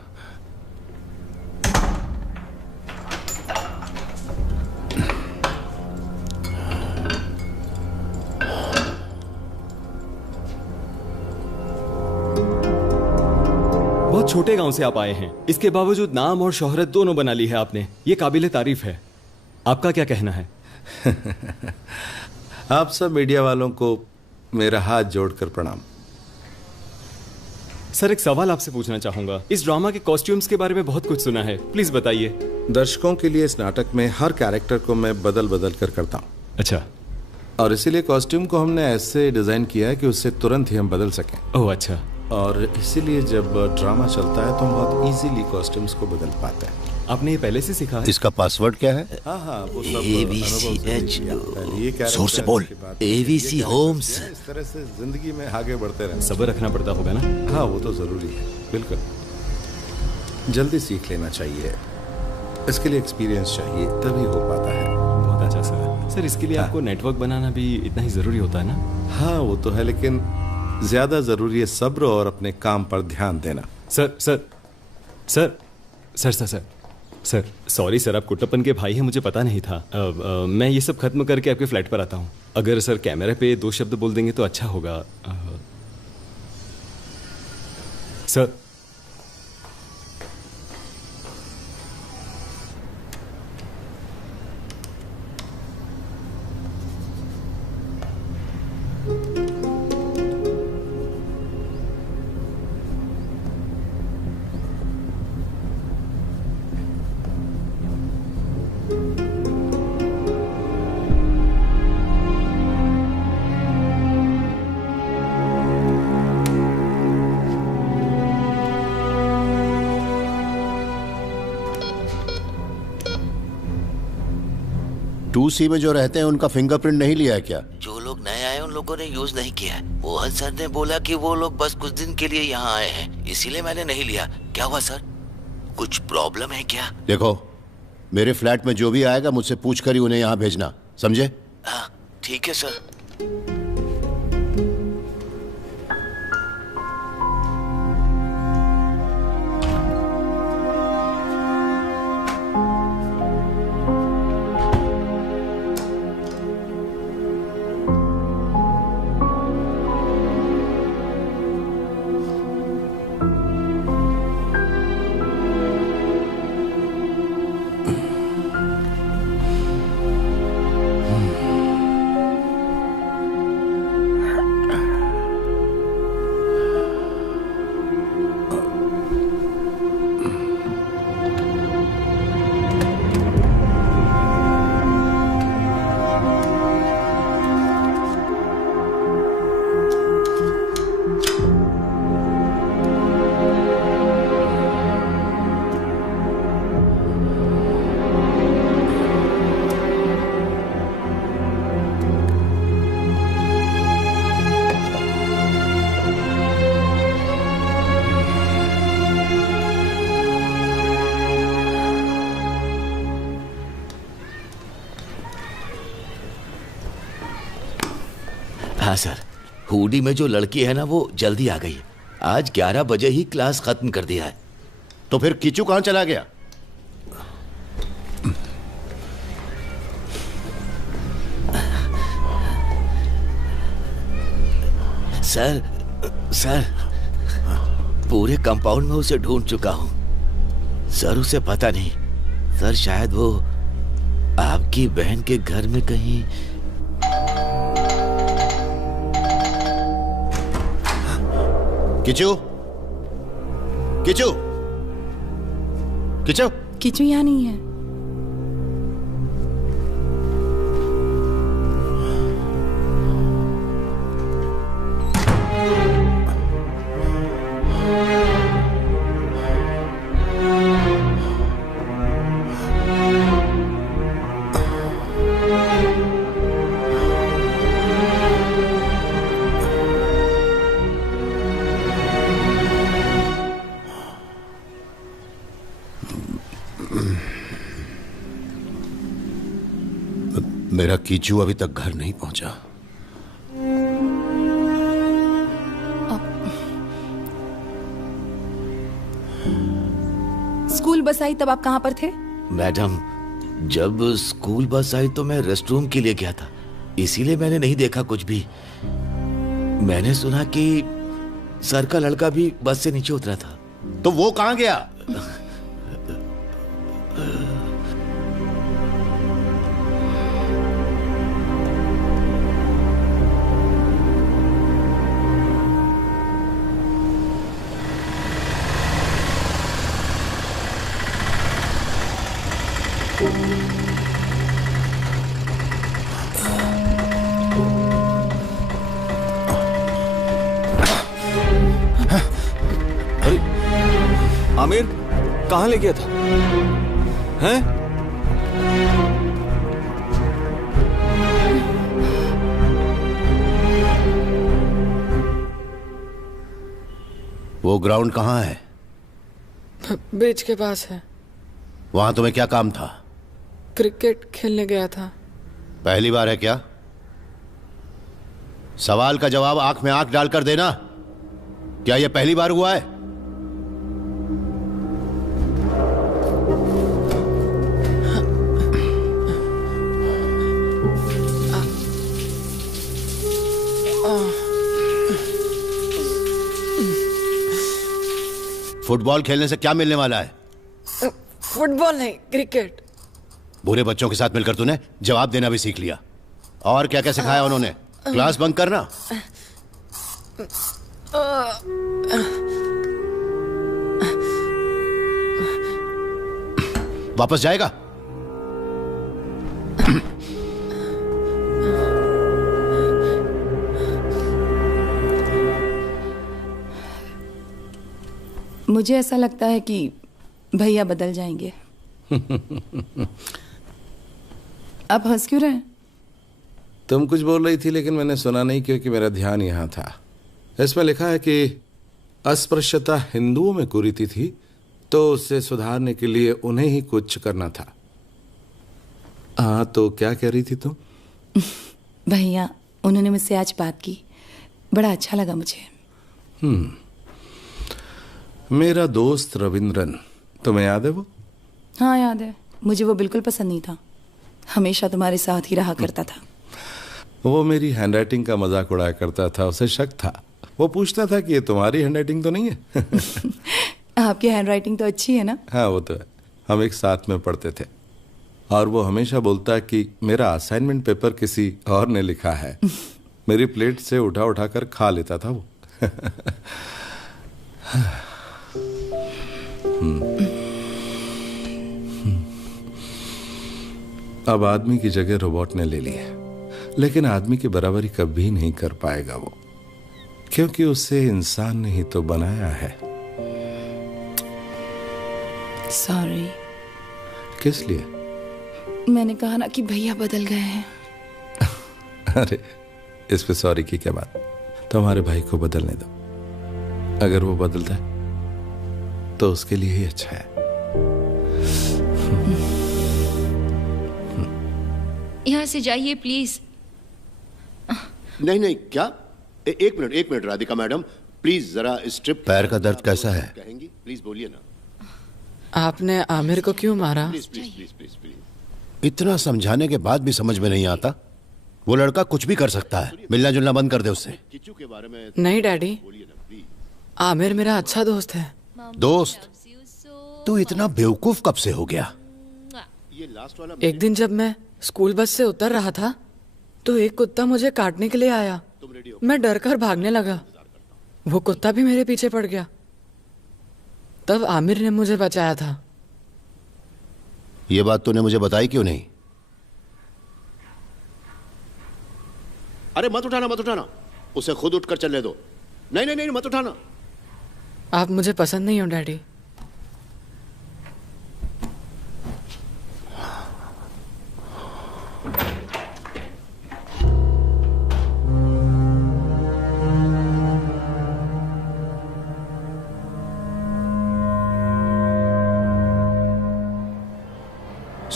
बहुत छोटे गांव से आप आए हैं, इसके बावजूद नाम और शोहरत दोनों बना ली है आपने। ये काबिले तारीफ है। आपका क्या कहना है? आप सब मीडिया वालों को मेरा हाथ जोड़कर प्रणाम। सर एक सवाल आपसे पूछना चाहूंगा। इस ड्रामा के कॉस्ट्यूम्स के बारे में बहुत कुछ सुना है, प्लीज बताइए। दर्शकों के लिए इस नाटक में हर कैरेक्टर को मैं बदल बदल कर करता हूँ। अच्छा। और इसीलिए कॉस्ट्यूम को हमने ऐसे डिजाइन किया है कि उससे तुरंत ही हम बदल सकें। ओह अच्छा। और इसीलिए जब ड्रामा चलता है तो हम बहुत इजीली कॉस्ट्यूम्स को बदल पाते हैं। आपने ये पहले से सीखा है? इसका पासवर्ड क्या है? हाँ वो सब जोर से बोल। AVC homes. इस तरह से जिंदगी में आगे बढ़ते रहना। सब्र रखना पड़ता होगा ना? हाँ वो तो जरूरी है, बिल्कुल। जल्दी सीख लेना चाहिए, इसके लिए एक्सपीरियंस चाहिए, तभी हो पाता है। बहुत अच्छा सर इसके लिए आपको नेटवर्क बनाना भी इतना ही जरूरी होता है ना? हाँ वो तो है, लेकिन ज्यादा जरूरी है सब्र और अपने काम पर ध्यान देना। सर सॉरी सर, आप कुट्टप्पन के भाई हैं, मुझे पता नहीं था। मैं ये सब खत्म करके आपके फ्लैट पर आता हूँ। अगर सर कैमरे पे 2 शब्द बोल देंगे तो अच्छा होगा। सर C में जो रहते हैं उनका फिंगरप्रिंट नहीं लिया है क्या? जो लोग नए आए उन लोगों ने यूज नहीं किया है। मोहन सर ने बोला कि वो लोग बस कुछ दिन के लिए यहाँ आए हैं, इसीलिए मैंने नहीं लिया। क्या हुआ सर, कुछ प्रॉब्लम है क्या? देखो, मेरे फ्लैट में जो भी आएगा मुझसे पूछ कर ही उन्हें यहाँ भेजना, समझे? हाँ ठीक है सर। हाँ सर, हुडी में जो लड़की है ना वो जल्दी आ गई। आज 11 बजे ही क्लास खत्म कर दिया है। तो फिर किचू कहाँ चला गया? सर पूरे कंपाउंड में उसे ढूंढ चुका हूं सर, उसे पता नहीं सर, शायद वो आपकी बहन के घर में कहीं। किचू, किचू, किचू, किचू यहाँ नहीं है। मेरा कीचू अभी तक घर नहीं पहुंचा। स्कूल बस आई तब आप कहाँ पर थे? मैडम, जब स्कूल बस आई तो मैं रेस्टरूम के लिए गया था, इसीलिए मैंने नहीं देखा कुछ भी। मैंने सुना कि सर का लड़का भी बस से नीचे उतरा था। तो वो कहाँ गया? आमिर कहाँ ले गया था? हैं? वो ग्राउंड कहाँ है? ब्रिज के पास है। वहां तुम्हें क्या काम था? क्रिकेट खेलने गया था। पहली बार है क्या? सवाल का जवाब आंख में आंख डालकर देना। क्या यह पहली बार हुआ है? फुटबॉल खेलने से क्या मिलने वाला है? फुटबॉल नहीं, क्रिकेट। बुरे बच्चों के साथ मिलकर तूने जवाब देना भी सीख लिया। और क्या क्या सिखाया उन्होंने? क्लास बंक करना? वापस जाएगा? मुझे ऐसा लगता है कि भैया बदल जाएंगे। आप हंस क्यों रहे हैं? तुम कुछ बोल रही थी लेकिन मैंने सुना नहीं क्योंकि मेरा ध्यान यहां था। इसमें लिखा है कि अस्पृश्यता हिंदुओं में कुरीति थी, तो उसे सुधारने के लिए उन्हें ही कुछ करना था। हाँ, तो क्या कह रही थी तुम? भैया, उन्होंने मुझसे आज बात की, बड़ा अच्छा लगा मुझे। मेरा दोस्त रविंद्रन, तुम्हें याद है वो? हाँ याद है। मुझे वो बिल्कुल पसंद नहीं था, हमेशा तुम्हारे साथ ही रहा करता था। वो मेरी हैंडराइटिंग का मजाक उड़ाया करता था, उसे शक था। वो पूछता था कि ये तुम्हारी हैंडराइटिंग तो नहीं है? आपकी हैंडराइटिंग तो अच्छी है ना? हाँ वो तो है, हम एक साथ में पढ़ते थे। और वो हमेशा बोलता कि मेरा असाइनमेंट पेपर किसी और ने लिखा है। मेरी प्लेट से उठा उठा कर खा लेता था वो। अब आदमी की जगह रोबोट ने ले ली है, लेकिन आदमी की बराबरी कभी नहीं कर पाएगा वो, क्योंकि उसे इंसान ने ही तो बनाया है। सॉरी। किस लिए? मैंने कहा ना कि भैया बदल गए हैं। अरे इस पे सॉरी की क्या बात? तुम्हारे भाई को बदलने दो, अगर वो बदलता है तो उसके लिए ही अच्छा है। यहाँ से जाइए प्लीज। नहीं नहीं, क्या? एक मिनट राधिका मैडम, प्लीज जरा स्ट्रिप। पैर का दर्द कैसा है? कहेंगी प्लीज, बोलिए ना। आपने आमिर को क्यों मारा? Please please please please please. इतना समझाने के बाद भी समझ में नहीं आता। वो लड़का कुछ भी कर सकता है, मिलना जुलना बंद कर दे उससे। नहीं डैडी, आमिर मेरा अच्छा दोस्त है। दोस्त? तू इतना बेवकूफ कब से हो गया? एक दिन जब मैं स्कूल बस से उतर रहा था तो एक कुत्ता मुझे काटने के लिए आया। मैं डर कर भागने लगा, वो कुत्ता भी मेरे पीछे पड़ गया। तब आमिर ने मुझे बचाया था। ये बात तूने मुझे बताई क्यों नहीं? अरे मत उठाना, उसे खुद उठकर चलने दो। नहीं नहीं नहीं, मत उठाना। आप मुझे पसंद नहीं हो डैडी।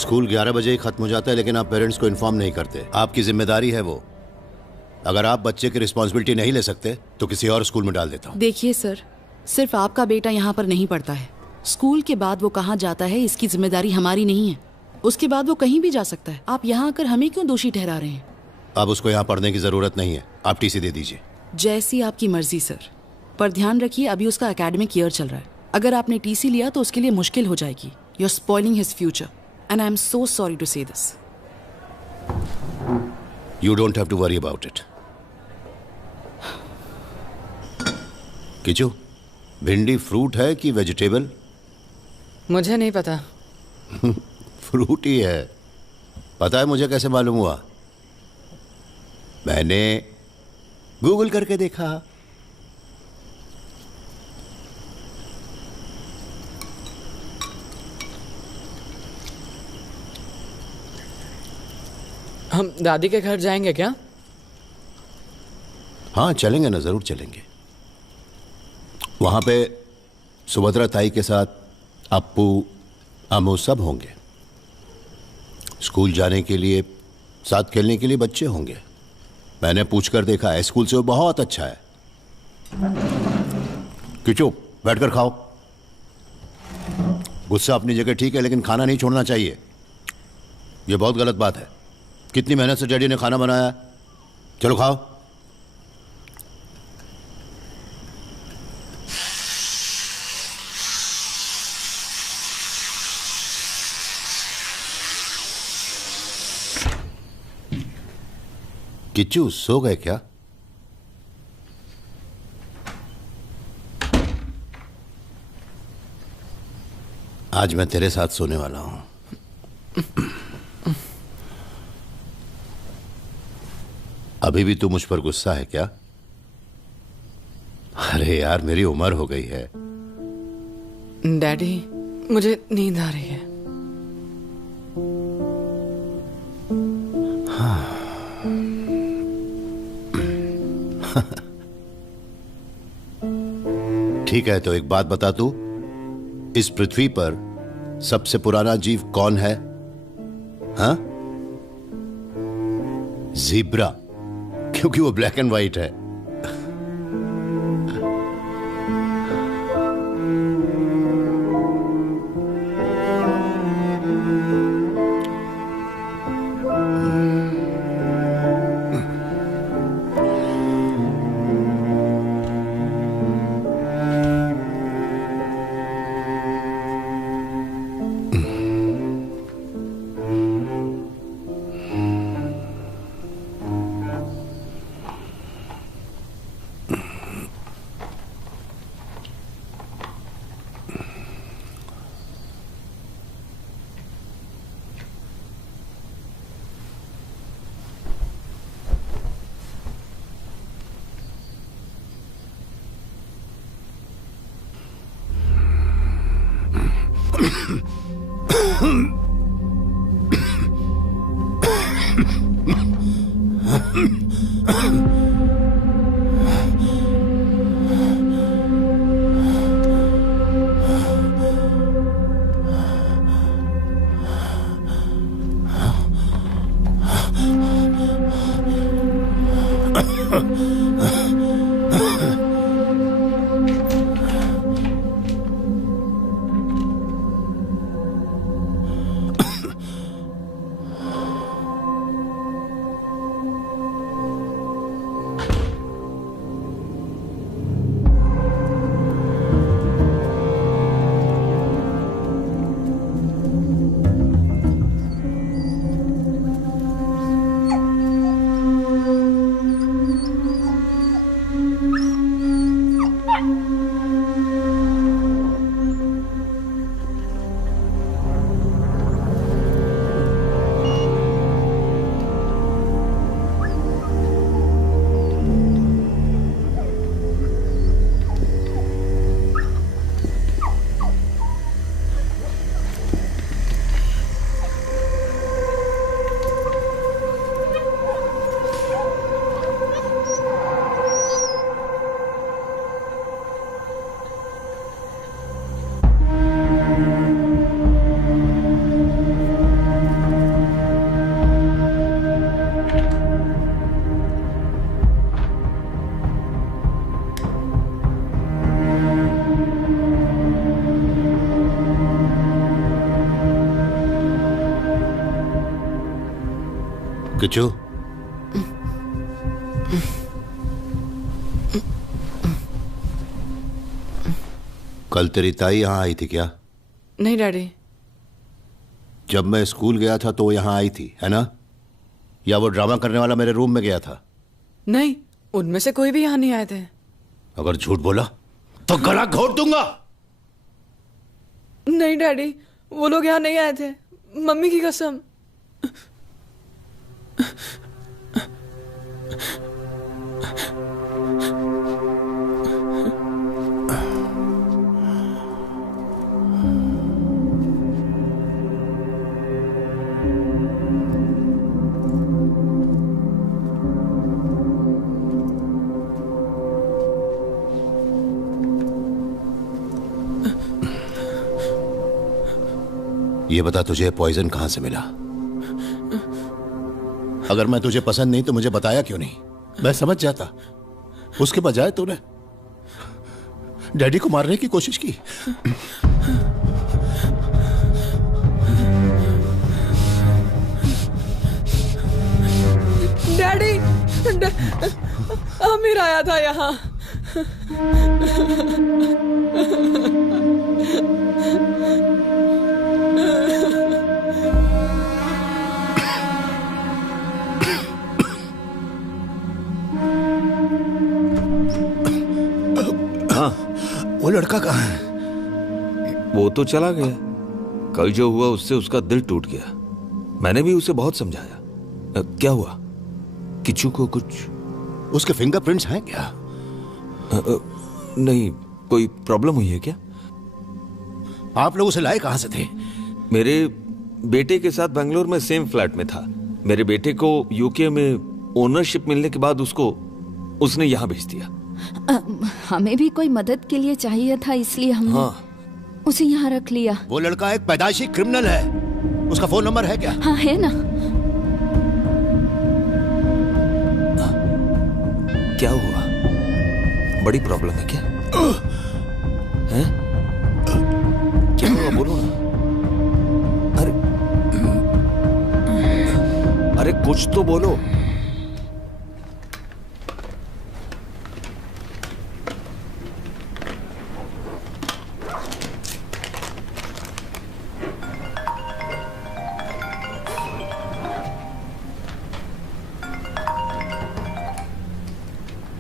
स्कूल 11 बजे ही खत्म हो जाता है, लेकिन आप पेरेंट्स को इन्फॉर्म नहीं करते। आपकी जिम्मेदारी है वो। अगर आप बच्चे की रिस्पॉन्सिबिलिटी नहीं ले सकते तो किसी और स्कूल में डाल देता हूँ। देखिए सर, सिर्फ आपका बेटा यहाँ पर नहीं पढ़ता है। स्कूल के बाद वो कहाँ जाता है इसकी जिम्मेदारी हमारी नहीं है। उसके बाद वो कहीं भी जा सकता है। आप यहाँ आकर हमें क्यों दोषी ठहरा रहे हैं? अब उसको यहाँ पढ़ने की जरूरत नहीं है, आप टीसी दे दीजिए। जैसी आपकी मर्जी सर, पर ध्यान रखिए अभी उसका एकेडमिक ईयर चल रहा है। अगर आपने टीसी लिया तो उसके लिए मुश्किल हो जाएगी। You are spoiling his future and I am so sorry to say this. You don't have to worry about it. Kichu, भिंडी फ्रूट है कि वेजिटेबल? मुझे नहीं पता। फ्रूट ही है। पता है मुझे कैसे मालूम हुआ? मैंने गूगल करके देखा। हम दादी के घर जाएंगे क्या? हाँ चलेंगे ना, जरूर चलेंगे। वहां पे सुभद्रा ताई के साथ अप्पू अम्मू सब होंगे। स्कूल जाने के लिए, साथ खेलने के लिए बच्चे होंगे। मैंने पूछकर देखा है, स्कूल से वो बहुत अच्छा है। किचू, बैठकर खाओ। गुस्सा अपनी जगह ठीक है, लेकिन खाना नहीं छोड़ना चाहिए। ये बहुत गलत बात है। कितनी मेहनत से डैडी ने खाना बनाया है। चलो खाओ। किच्चू सो गए क्या? आज मैं तेरे साथ सोने वाला हूं। अभी भी तू मुझ पर गुस्सा है क्या? अरे यार, मेरी उम्र हो गई है। डैडी, मुझे नींद आ रही है। ठीक है, तो एक बात बता तू, इस पृथ्वी पर सबसे पुराना जीव कौन है? हाँ? ज़ीब्रा, क्योंकि वो ब्लैक एंड व्हाइट है। किचू, कल तेरी ताई यहां आई थी क्या? नहीं डैडी। जब मैं स्कूल गया था तो वो यहां आई थी, है ना? या वो ड्रामा करने वाला मेरे रूम में गया था? नहीं, उनमें से कोई भी यहाँ नहीं आए थे। अगर झूठ बोला तो गला घोट दूंगा। नहीं डैडी, वो लोग यहाँ नहीं आए थे, मम्मी की कसम। ये बता, तुझे पॉइजन कहां से मिला? अगर मैं तुझे पसंद नहीं तो मुझे बताया क्यों नहीं? मैं समझ जाता। उसके बजाय तूने डैडी को मारने की कोशिश की। डैडी, आमिर आया था यहाँ। हाँ, वो लड़का कहाँ है? वो तो चला गया। कल जो हुआ उससे उसका दिल टूट गया। मैंने भी उसे बहुत समझाया। क्या हुआ? किचू को कुछ? उसके फिंगरप्रिंट्स हैं क्या? नहीं, कोई प्रॉब्लम हुई है क्या? आप लोग उसे लाए कहां से थे? मेरे बेटे के साथ बेंगलोर में सेम फ्लैट में था। मेरे बेटे को यूके में ओनरशिप मिलने के बाद उसने यहाँ भेज दिया। हमें भी कोई मदद के लिए चाहिए था, इसलिए हमने उसे यहाँ रख लिया। वो लड़का एक पैदाइशी क्रिमिनल है। उसका फोन नंबर है क्या? हाँ, है ना। क्या हुआ? बड़ी प्रॉब्लम है क्या? हैं? क्या हुआ, बोलो ना। अरे कुछ तो बोलो।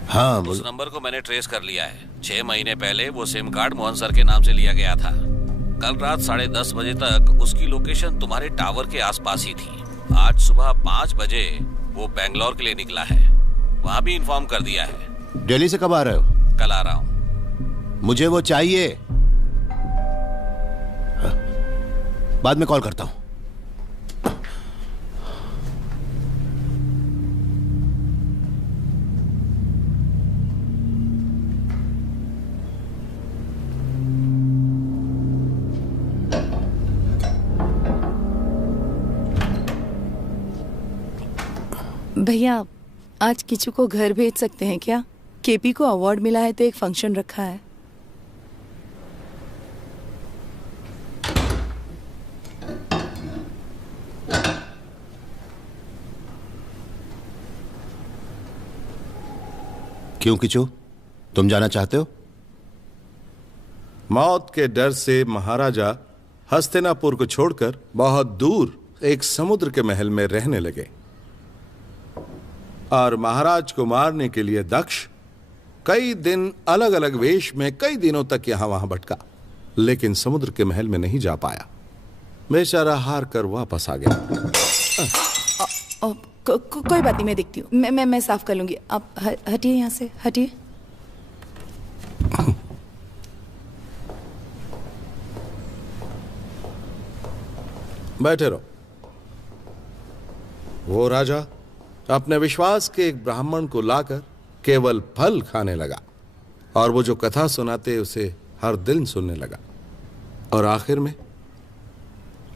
हाँ, उस नंबर को मैंने ट्रेस कर लिया है। 6 महीने पहले वो सिम कार्ड मोहन सर के नाम से लिया गया था। कल रात 10:30 बजे तक उसकी लोकेशन तुम्हारे टावर के आसपास ही थी। आज सुबह 5 बजे वो बेंगलोर के लिए निकला है। वहां भी इन्फॉर्म कर दिया है। दिल्ली से कब आ रहे हो? कल आ रहा हूँ। मुझे वो चाहिए। बाद में कॉल करता हूँ। भैया, आज किचू को घर भेज सकते हैं क्या? केपी को अवार्ड मिला है तो एक फंक्शन रखा है। क्यों किचू, तुम जाना चाहते हो? मौत के डर से महाराजा हस्तिनापुर को छोड़कर बहुत दूर एक समुद्र के महल में रहने लगे और महाराज को मारने के लिए दक्ष कई दिन अलग अलग वेश में कई दिनों तक यहां वहां भटका, लेकिन समुद्र के महल में नहीं जा पाया। बेचारा हार कर वापस आ गया। कोई बात नहीं, मैं देखती हूँ। मैं साफ कर लूंगी। आप हटिए यहाँ से, हटिए। बैठे रहो। वो राजा अपने विश्वास के एक ब्राह्मण को लाकर केवल फल खाने लगा और वो जो कथा सुनाते उसे हर दिन सुनने लगा। और आखिर में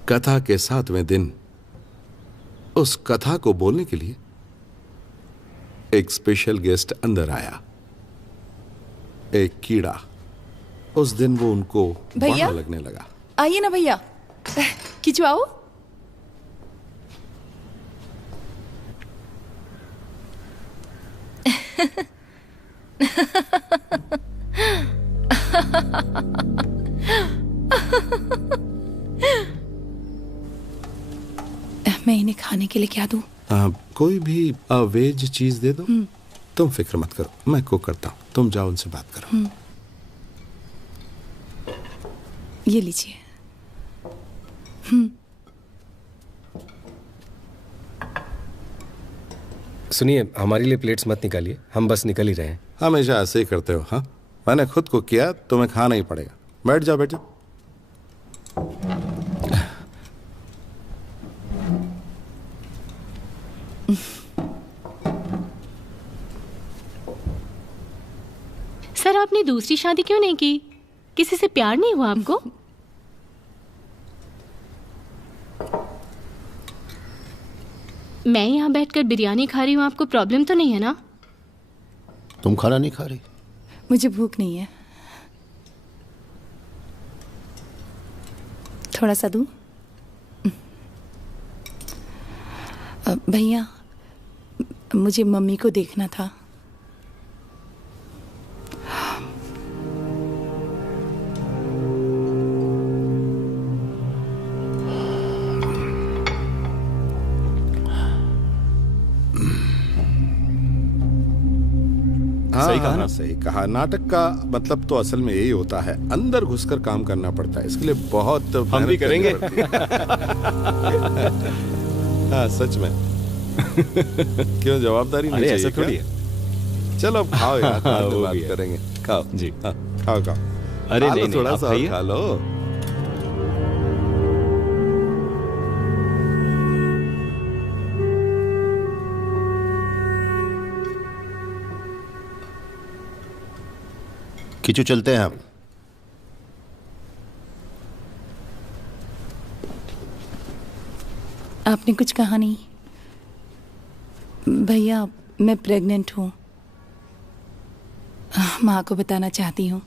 कथा के 7वें दिन उस कथा को बोलने के लिए एक स्पेशल गेस्ट अंदर आया, एक कीड़ा। उस दिन वो उनको भैया लगने लगा। आइए ना भैया, किचू आओ। मैं इन्हें खाने के लिए क्या दूं? कोई भी वेज चीज दे दो। तुम फिक्र मत करो, मैं कुक करता हूँ, तुम जाओ उनसे बात करो। ये लीजिए। सुनिए, हमारे लिए प्लेट्स मत निकालिए, हम बस निकल ही रहे हैं। हमेशा ऐसे ही करते हो। हाँ, मैंने खुद कुक किया, तुम्हें खाना ही पड़ेगा। बैठ जाओ, बैठ जाओ। सर, आपने दूसरी शादी क्यों नहीं की? किसी से प्यार नहीं हुआ आपको? मैं यहाँ बैठकर बिरयानी खा रही हूँ, आपको प्रॉब्लम तो नहीं है ना? तुम खाना नहीं खा रही? मुझे भूख नहीं है। थोड़ा सा दूं? भैया, मुझे मम्मी को देखना था। सही कहा ना? सही कहा। नाटक का मतलब तो असल में यही होता है, अंदर घुसकर काम करना पड़ता है। इसके लिए बहुत हम भी करेंगे। हाँ, सच में। क्यों, जवाबदारी नहीं चाहिए? ऐसा थोड़ी है। चलो अब खाओ यार, बाद में बात करेंगे। खाओ जी। हाँ, खाओ खाओ। अरे नहीं, थोड़ा आप सा और खा लो। किचू, चलते हैं आप। आपने कुछ कहा नहीं। भैया, मैं प्रेग्नेंट हूँ। माँ को बताना चाहती हूँ।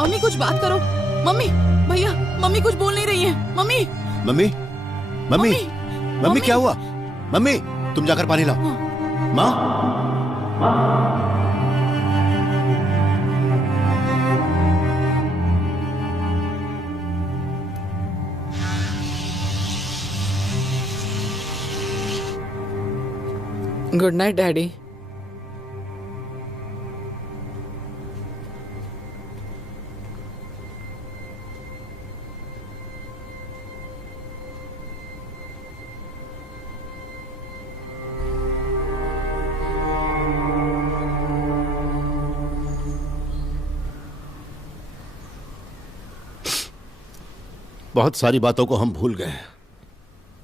मम्मी कुछ बात करो। मम्मी, भैया, मम्मी कुछ बोल नहीं रही है। मम्मी, मम्मी, मम्मी, मम्मी, क्या हुआ? मम्मी, तुम जाकर पानी लाओ। माँ, गुड नाइट डैडी। बहुत सारी बातों को हम भूल गए,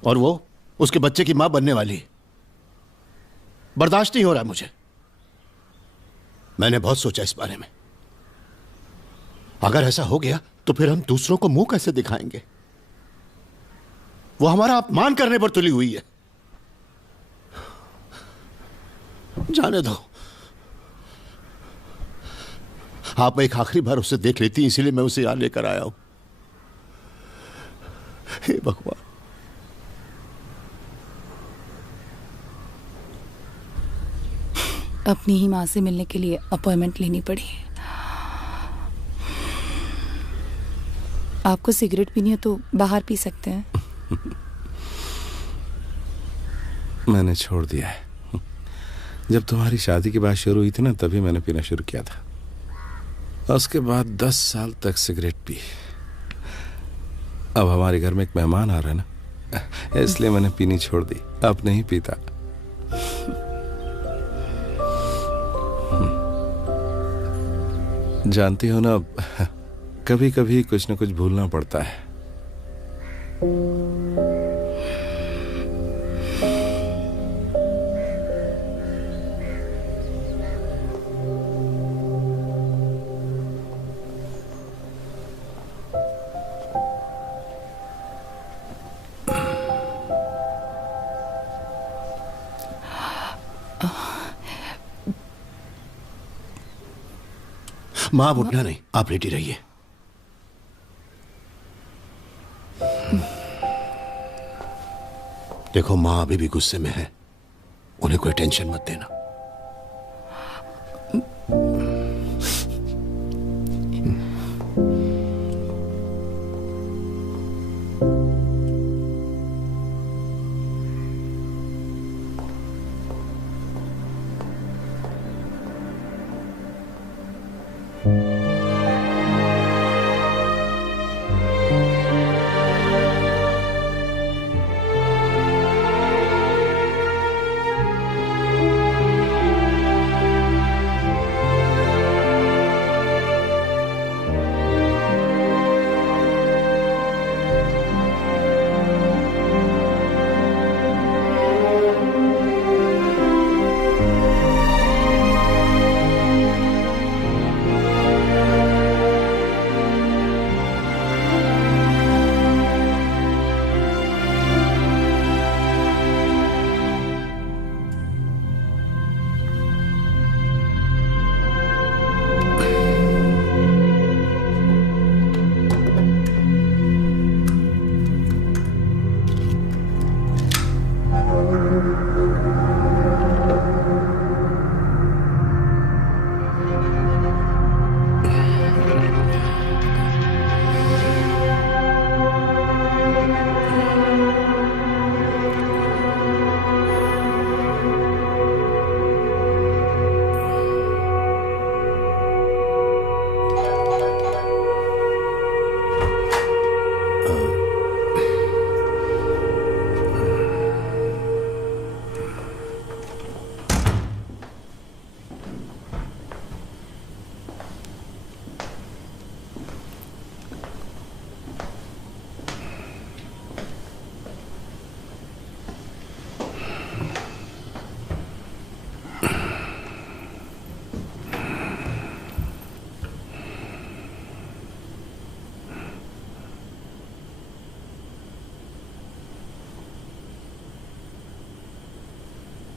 और वो उसके बच्चे की मां बनने वाली। बर्दाश्त नहीं हो रहा मुझे। मैंने बहुत सोचा इस बारे में। अगर ऐसा हो गया तो फिर हम दूसरों को मुंह कैसे दिखाएंगे? वो हमारा अपमान करने पर तुली हुई है। जाने दो। आप एक आखिरी बार उसे देख लेती, इसीलिए मैं उसे यहां लेकर आया हूं। हे भगवान। अपनी ही माँ से मिलने के लिए अपॉइंटमेंट लेनी पड़ी। आपको सिगरेट पीनी हो तो बाहर पी सकते हैं। मैंने छोड़ दिया है। जब तुम्हारी शादी की बात शुरू हुई थी ना, तभी मैंने पीना शुरू किया था। उसके बाद 10 साल तक सिगरेट पी। अब हमारे घर में एक मेहमान आ रहा है ना, इसलिए मैंने पीनी छोड़ दी। अब नहीं पीता। जानती हो ना, कभी कभी कुछ न कुछ भूलना पड़ता है। माँ आप उठना नहीं, आप लेटी रहिए। देखो माँ अभी भी गुस्से में है, उन्हें कोई टेंशन मत देना।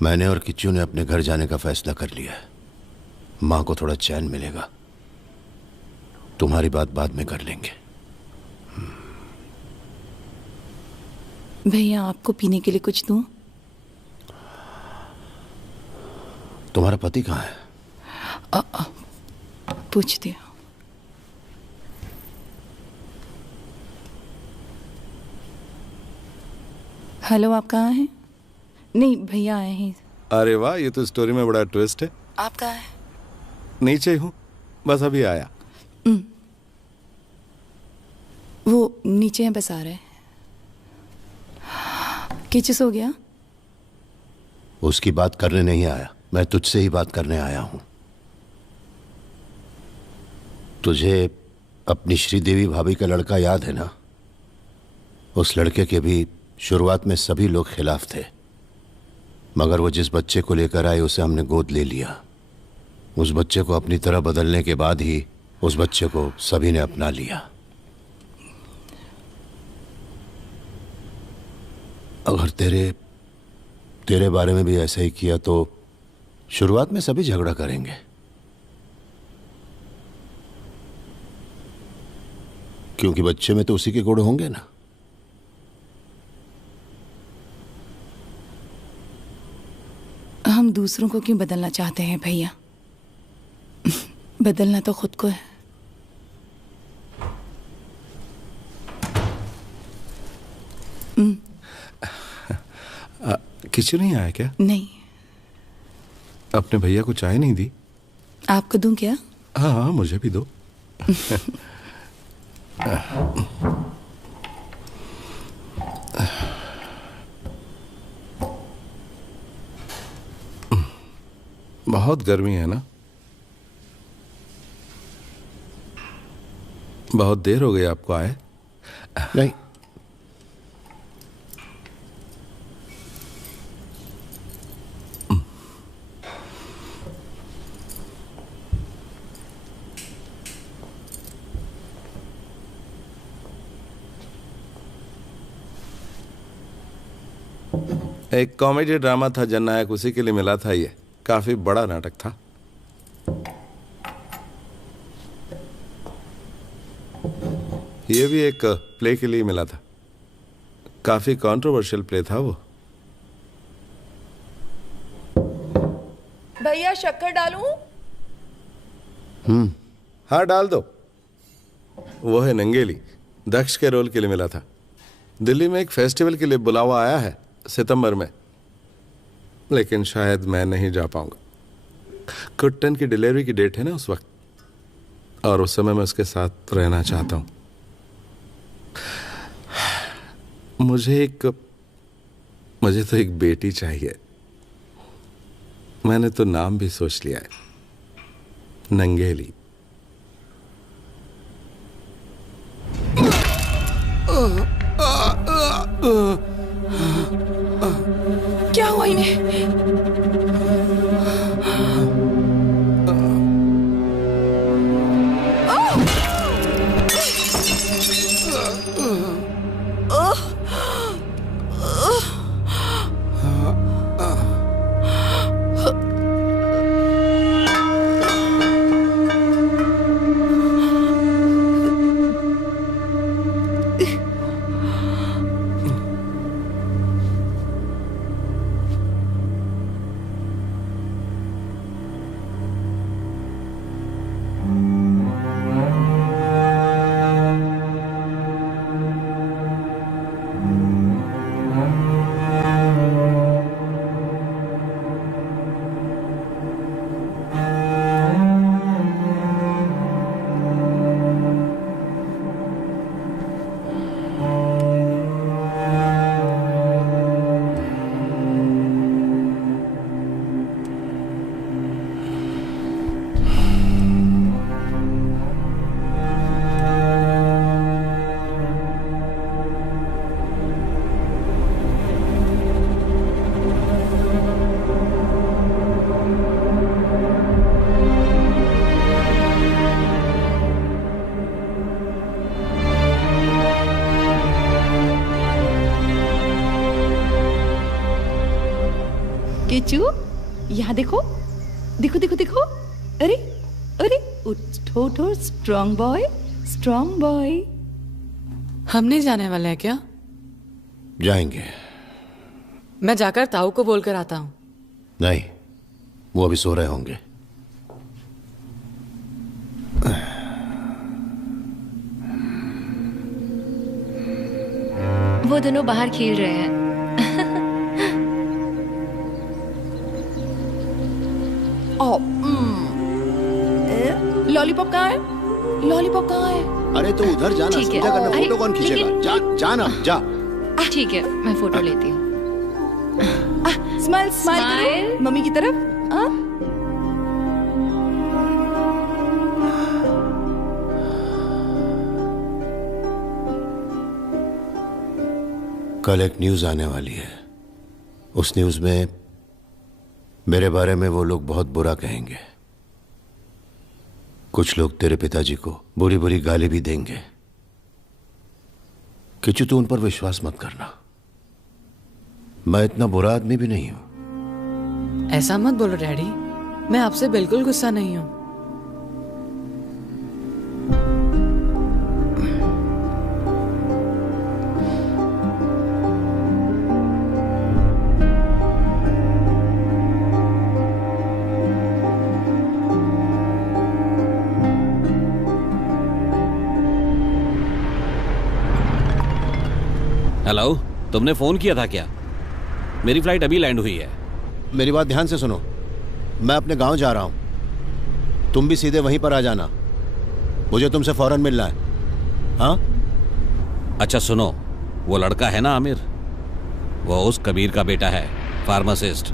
मैंने और किच्चू ने अपने घर जाने का फैसला कर लिया है। माँ को थोड़ा चैन मिलेगा। तुम्हारी बात बाद में कर लेंगे। भैया आपको पीने के लिए कुछ दूं? तुम्हारा पति कहाँ है? पूछती हूँ। हेलो, आप कहाँ हैं? नहीं, भैया आए हैं। अरे वाह, ये तो स्टोरी में बड़ा ट्विस्ट है। आप कहाँ हैं? नीचे हूँ, बस अभी आया। वो नीचे हैं, बस आ रहे हैं। किचु सो गया? उसकी बात करने नहीं आया, मैं तुझसे ही बात करने आया हूं। तुझे अपनी श्रीदेवी भाभी का लड़का याद है ना? उस लड़के के भी शुरुआत में सभी लोग खिलाफ थे, मगर वो जिस बच्चे को लेकर आए उसे हमने गोद ले लिया। उस बच्चे को अपनी तरह बदलने के बाद ही उस बच्चे को सभी ने अपना लिया। अगर तेरे बारे में भी ऐसा ही किया तो शुरुआत में सभी झगड़ा करेंगे। क्योंकि बच्चे में तो उसी के गुण होंगे ना। हम दूसरों को क्यों बदलना चाहते हैं भैया? बदलना तो खुद को है। किचु नहीं आया क्या? नहीं। अपने भैया को चाय नहीं दी? आपको दूं क्या? हाँ हाँ, मुझे भी दो। बहुत गर्मी है ना? बहुत देर हो गई आपको आए? नहीं। एक कॉमेडी ड्रामा था जननायक, उसी के लिए मिला था। ये काफी बड़ा नाटक था। ये भी एक प्ले के लिए मिला था। काफी कंट्रोवर्शियल प्ले था वो। भैया शक्कर डालूं? हाँ डाल दो। वो है नंगेली, दक्ष के रोल के लिए मिला था। दिल्ली में एक फेस्टिवल के लिए बुलावा आया है सितंबर में, लेकिन शायद मैं नहीं जा पाऊंगा। कुट्टन की डिलीवरी की डेट है ना उस वक्त, और उस समय मैं उसके साथ रहना चाहता हूं। मुझे तो एक बेटी चाहिए। मैंने तो नाम भी सोच लिया है, नंगेली। क्या हुआ इन्हें? किचू, यहाँ देखो, देखो देखो देखो। अरे अरे, उठो उठो, स्ट्रॉन्ग बॉय, स्ट्रॉन्ग बॉय। हम नहीं जाने वाले हैं क्या? जाएंगे। मैं जाकर ताऊ को बोलकर आता हूँ। नहीं, वो अभी सो रहे होंगे। वो दोनों बाहर खेल रहे हैं। लॉलीपॉप कहाँ है? लॉलीपॉप कहाँ है? अरे तो उधर जाना, ठीक है। समझा करना, फोटो कौन लेकिन- खींचेगा? जाना, जा। ठीक है, मैं फोटो लेती हूँ। स्माइल स्माइल करो मम्मी की तरफ। कल एक न्यूज आने वाली है। उस न्यूज में मेरे बारे में वो लोग बहुत बुरा कहेंगे। कुछ लोग तेरे पिताजी को बुरी बुरी गाली भी देंगे। किचू, तू उन पर विश्वास मत करना। मैं इतना बुरा आदमी भी नहीं हूं। ऐसा मत बोलो डैडी, मैं आपसे बिल्कुल गुस्सा नहीं हूँ। हेलो, तुमने फोन किया था क्या? मेरी फ्लाइट अभी लैंड हुई है। मेरी बात ध्यान से सुनो। मैं अपने गांव जा रहा हूं, तुम भी सीधे वहीं पर आ जाना। मुझे तुमसे फौरन मिलना है। हाँ? अच्छा सुनो, वो लड़का है ना आमिर, वो उस कबीर का बेटा है, फार्मासिस्ट।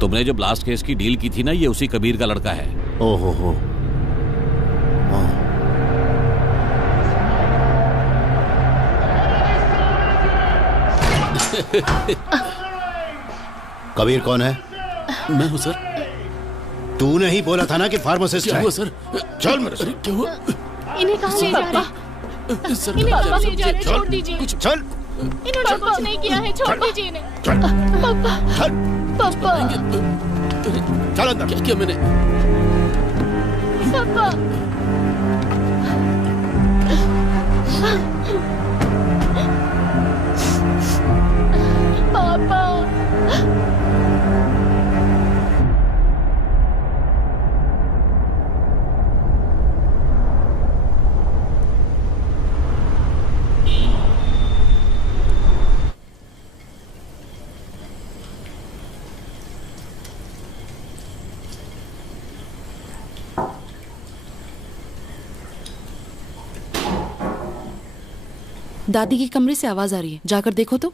तुमने जो ब्लास्ट केस की डील की थी ना, ये उसी कबीर का लड़का है। ओहो हो। हाँ। कबीर कौन है? मैं हूँ सर। तूने ही बोला था ना कि फार्मासिस्ट है। क्या हुआ सर? चल मेरे साथ। क्या हुआ? इन्हें कहाँ ले जा रहे हैं? इन्हें कहाँ ले जा रहे हैं? छोड़ दीजिए। चल। इन्होंने कुछ नहीं किया है, छोड़ दीजिए इन्हें। पापा। पापा। चल अंदर। क्या किया मैंने? पापा। पापा। दादी के कमरे से आवाज आ रही है, जाकर देखो तो।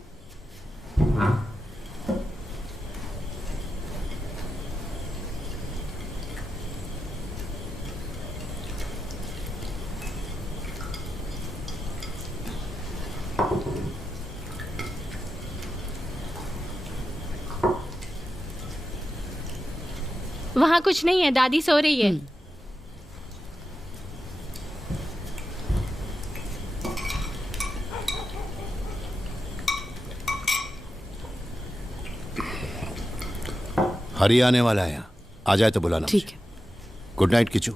वहाँ कुछ नहीं है, दादी सो रही है। हरी आने वाला है यहाँ, आ जाए तो बुलाना। ठीक है। Good night Kishu.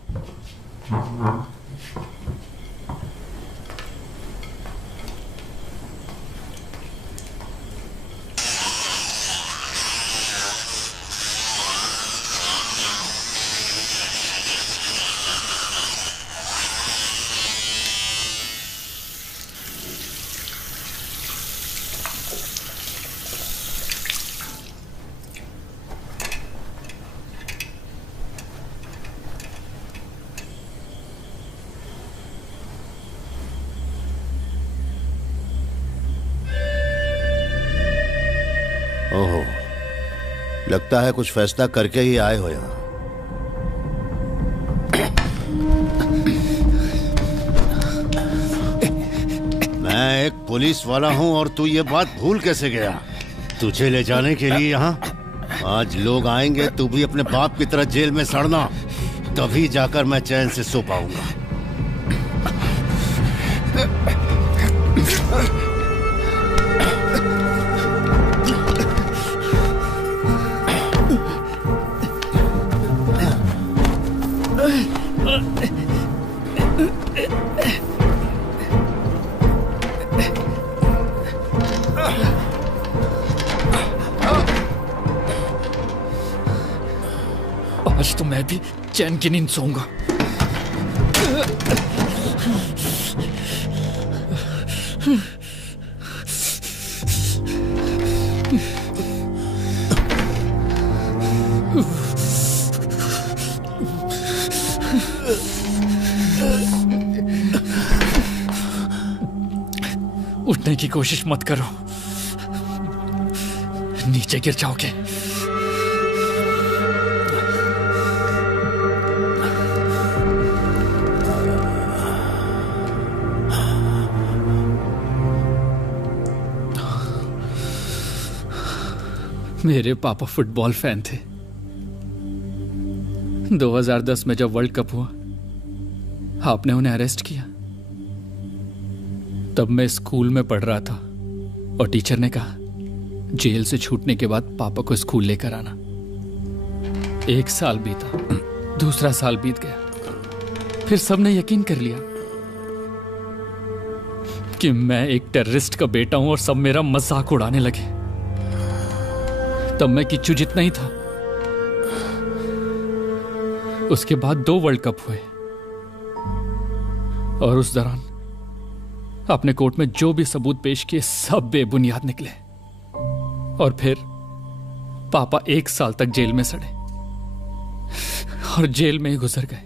ओहो, लगता है कुछ फैसला करके ही आए हो यहाँ। मैं एक पुलिस वाला हूँ और तू ये बात भूल कैसे गया? तुझे ले जाने के लिए यहाँ आज लोग आएंगे, तू भी अपने बाप की तरह जेल में सड़ना, तभी जाकर मैं चैन से सो पाऊंगा। आज तो मैं भी चैन की नींद सोऊंगा। उठने की कोशिश मत करो, नीचे गिर जाओगे। मेरे पापा फुटबॉल फैन थे। 2010 में जब वर्ल्ड कप हुआ, आपने उन्हें अरेस्ट किया। तब मैं स्कूल में पढ़ रहा था और टीचर ने कहा जेल से छूटने के बाद पापा को स्कूल लेकर आना। 1 साल बीता, दूसरा साल बीत गया, फिर सबने यकीन कर लिया कि मैं एक टेररिस्ट का बेटा हूं और सब मेरा मजाक उड़ाने लगे। तब मैं किच्चू जितना ही था। उसके बाद 2 वर्ल्ड कप हुए और उस दौरान आपने कोर्ट में जो भी सबूत पेश किए सब बेबुनियाद निकले और फिर पापा 1 साल तक जेल में सड़े और जेल में ही गुजर गए।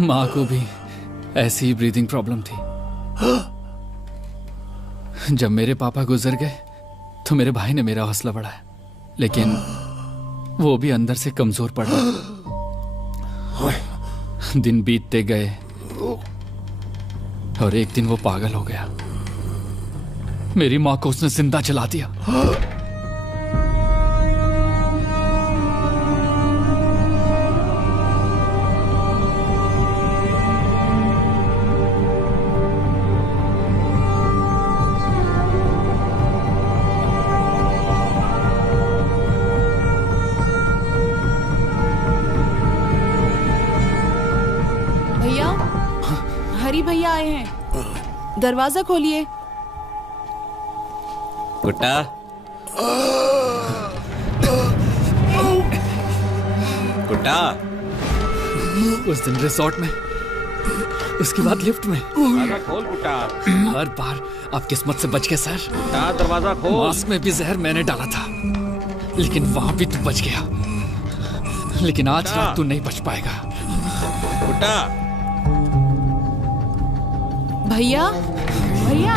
माँ को भी ऐसी ही ब्रीदिंग प्रॉब्लम थी। जब मेरे पापा गुजर गए तो मेरे भाई ने मेरा हौसला बढ़ाया, लेकिन वो भी अंदर से कमजोर पड़ रहा। दिन बीतते गए और एक दिन वो पागल हो गया। मेरी माँ को उसने जिंदा जला दिया। भैया आए हैं, दरवाजा खोलिए। कुट्टा, कुट्टा। उस दिन रिसोर्ट में, उसके बाद लिफ्ट में। दरवाजा खोल कुट्टा। हर बार आप किस्मत से बच गए सर। कुट्टा दरवाजा खोल। मास्क में भी जहर मैंने डाला था, लेकिन वहां भी तू बच गया। लेकिन आज रात तू नहीं बच पाएगा। कुट्टा। भैया, भैया।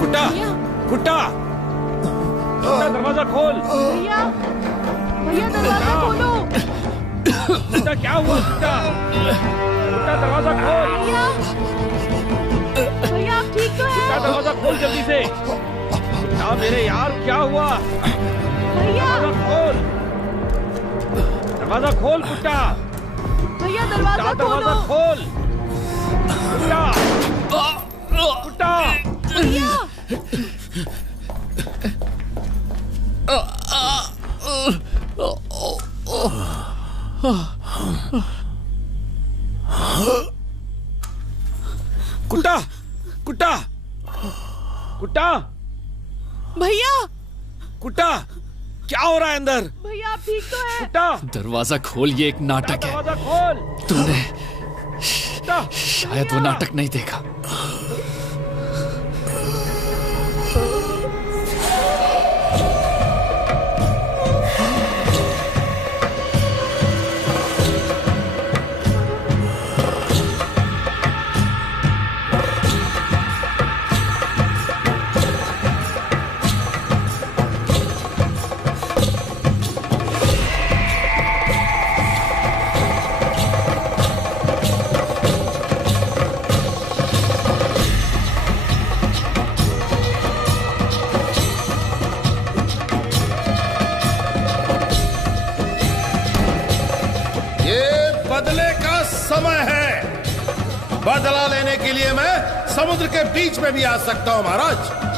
कुट्टा, कुट्टा, कुट्टा दरवाजा खोल। भैया, भैया दरवाजा खोलो। कुट्टा क्या हुआ? कुट्टा, कुट्टा दरवाजा खोल। भैया आप ठीक तो हैं? कुट्टा दरवाजा खोल जल्दी से। कुट्टा मेरे यार क्या हुआ? भैया दरवाजा खोल, दरवाजा खोल कुट्टा। भैया दरवाजा खोल। कुट्टा, कुट्टा। भैया। कुट्टा, कुट्टा, कुट्टा। भैया, कुट्टा क्या हो रहा है अंदर? भैया आप ठीक तो हैं? कुट्टा दरवाजा खोल, ये एक नाटक है। दरवाजा खोल। तूने शायद वो नाटक नहीं देखा। बदला लेने के लिए मैं समुद्र के बीच में भी आ सकता हूं महाराज।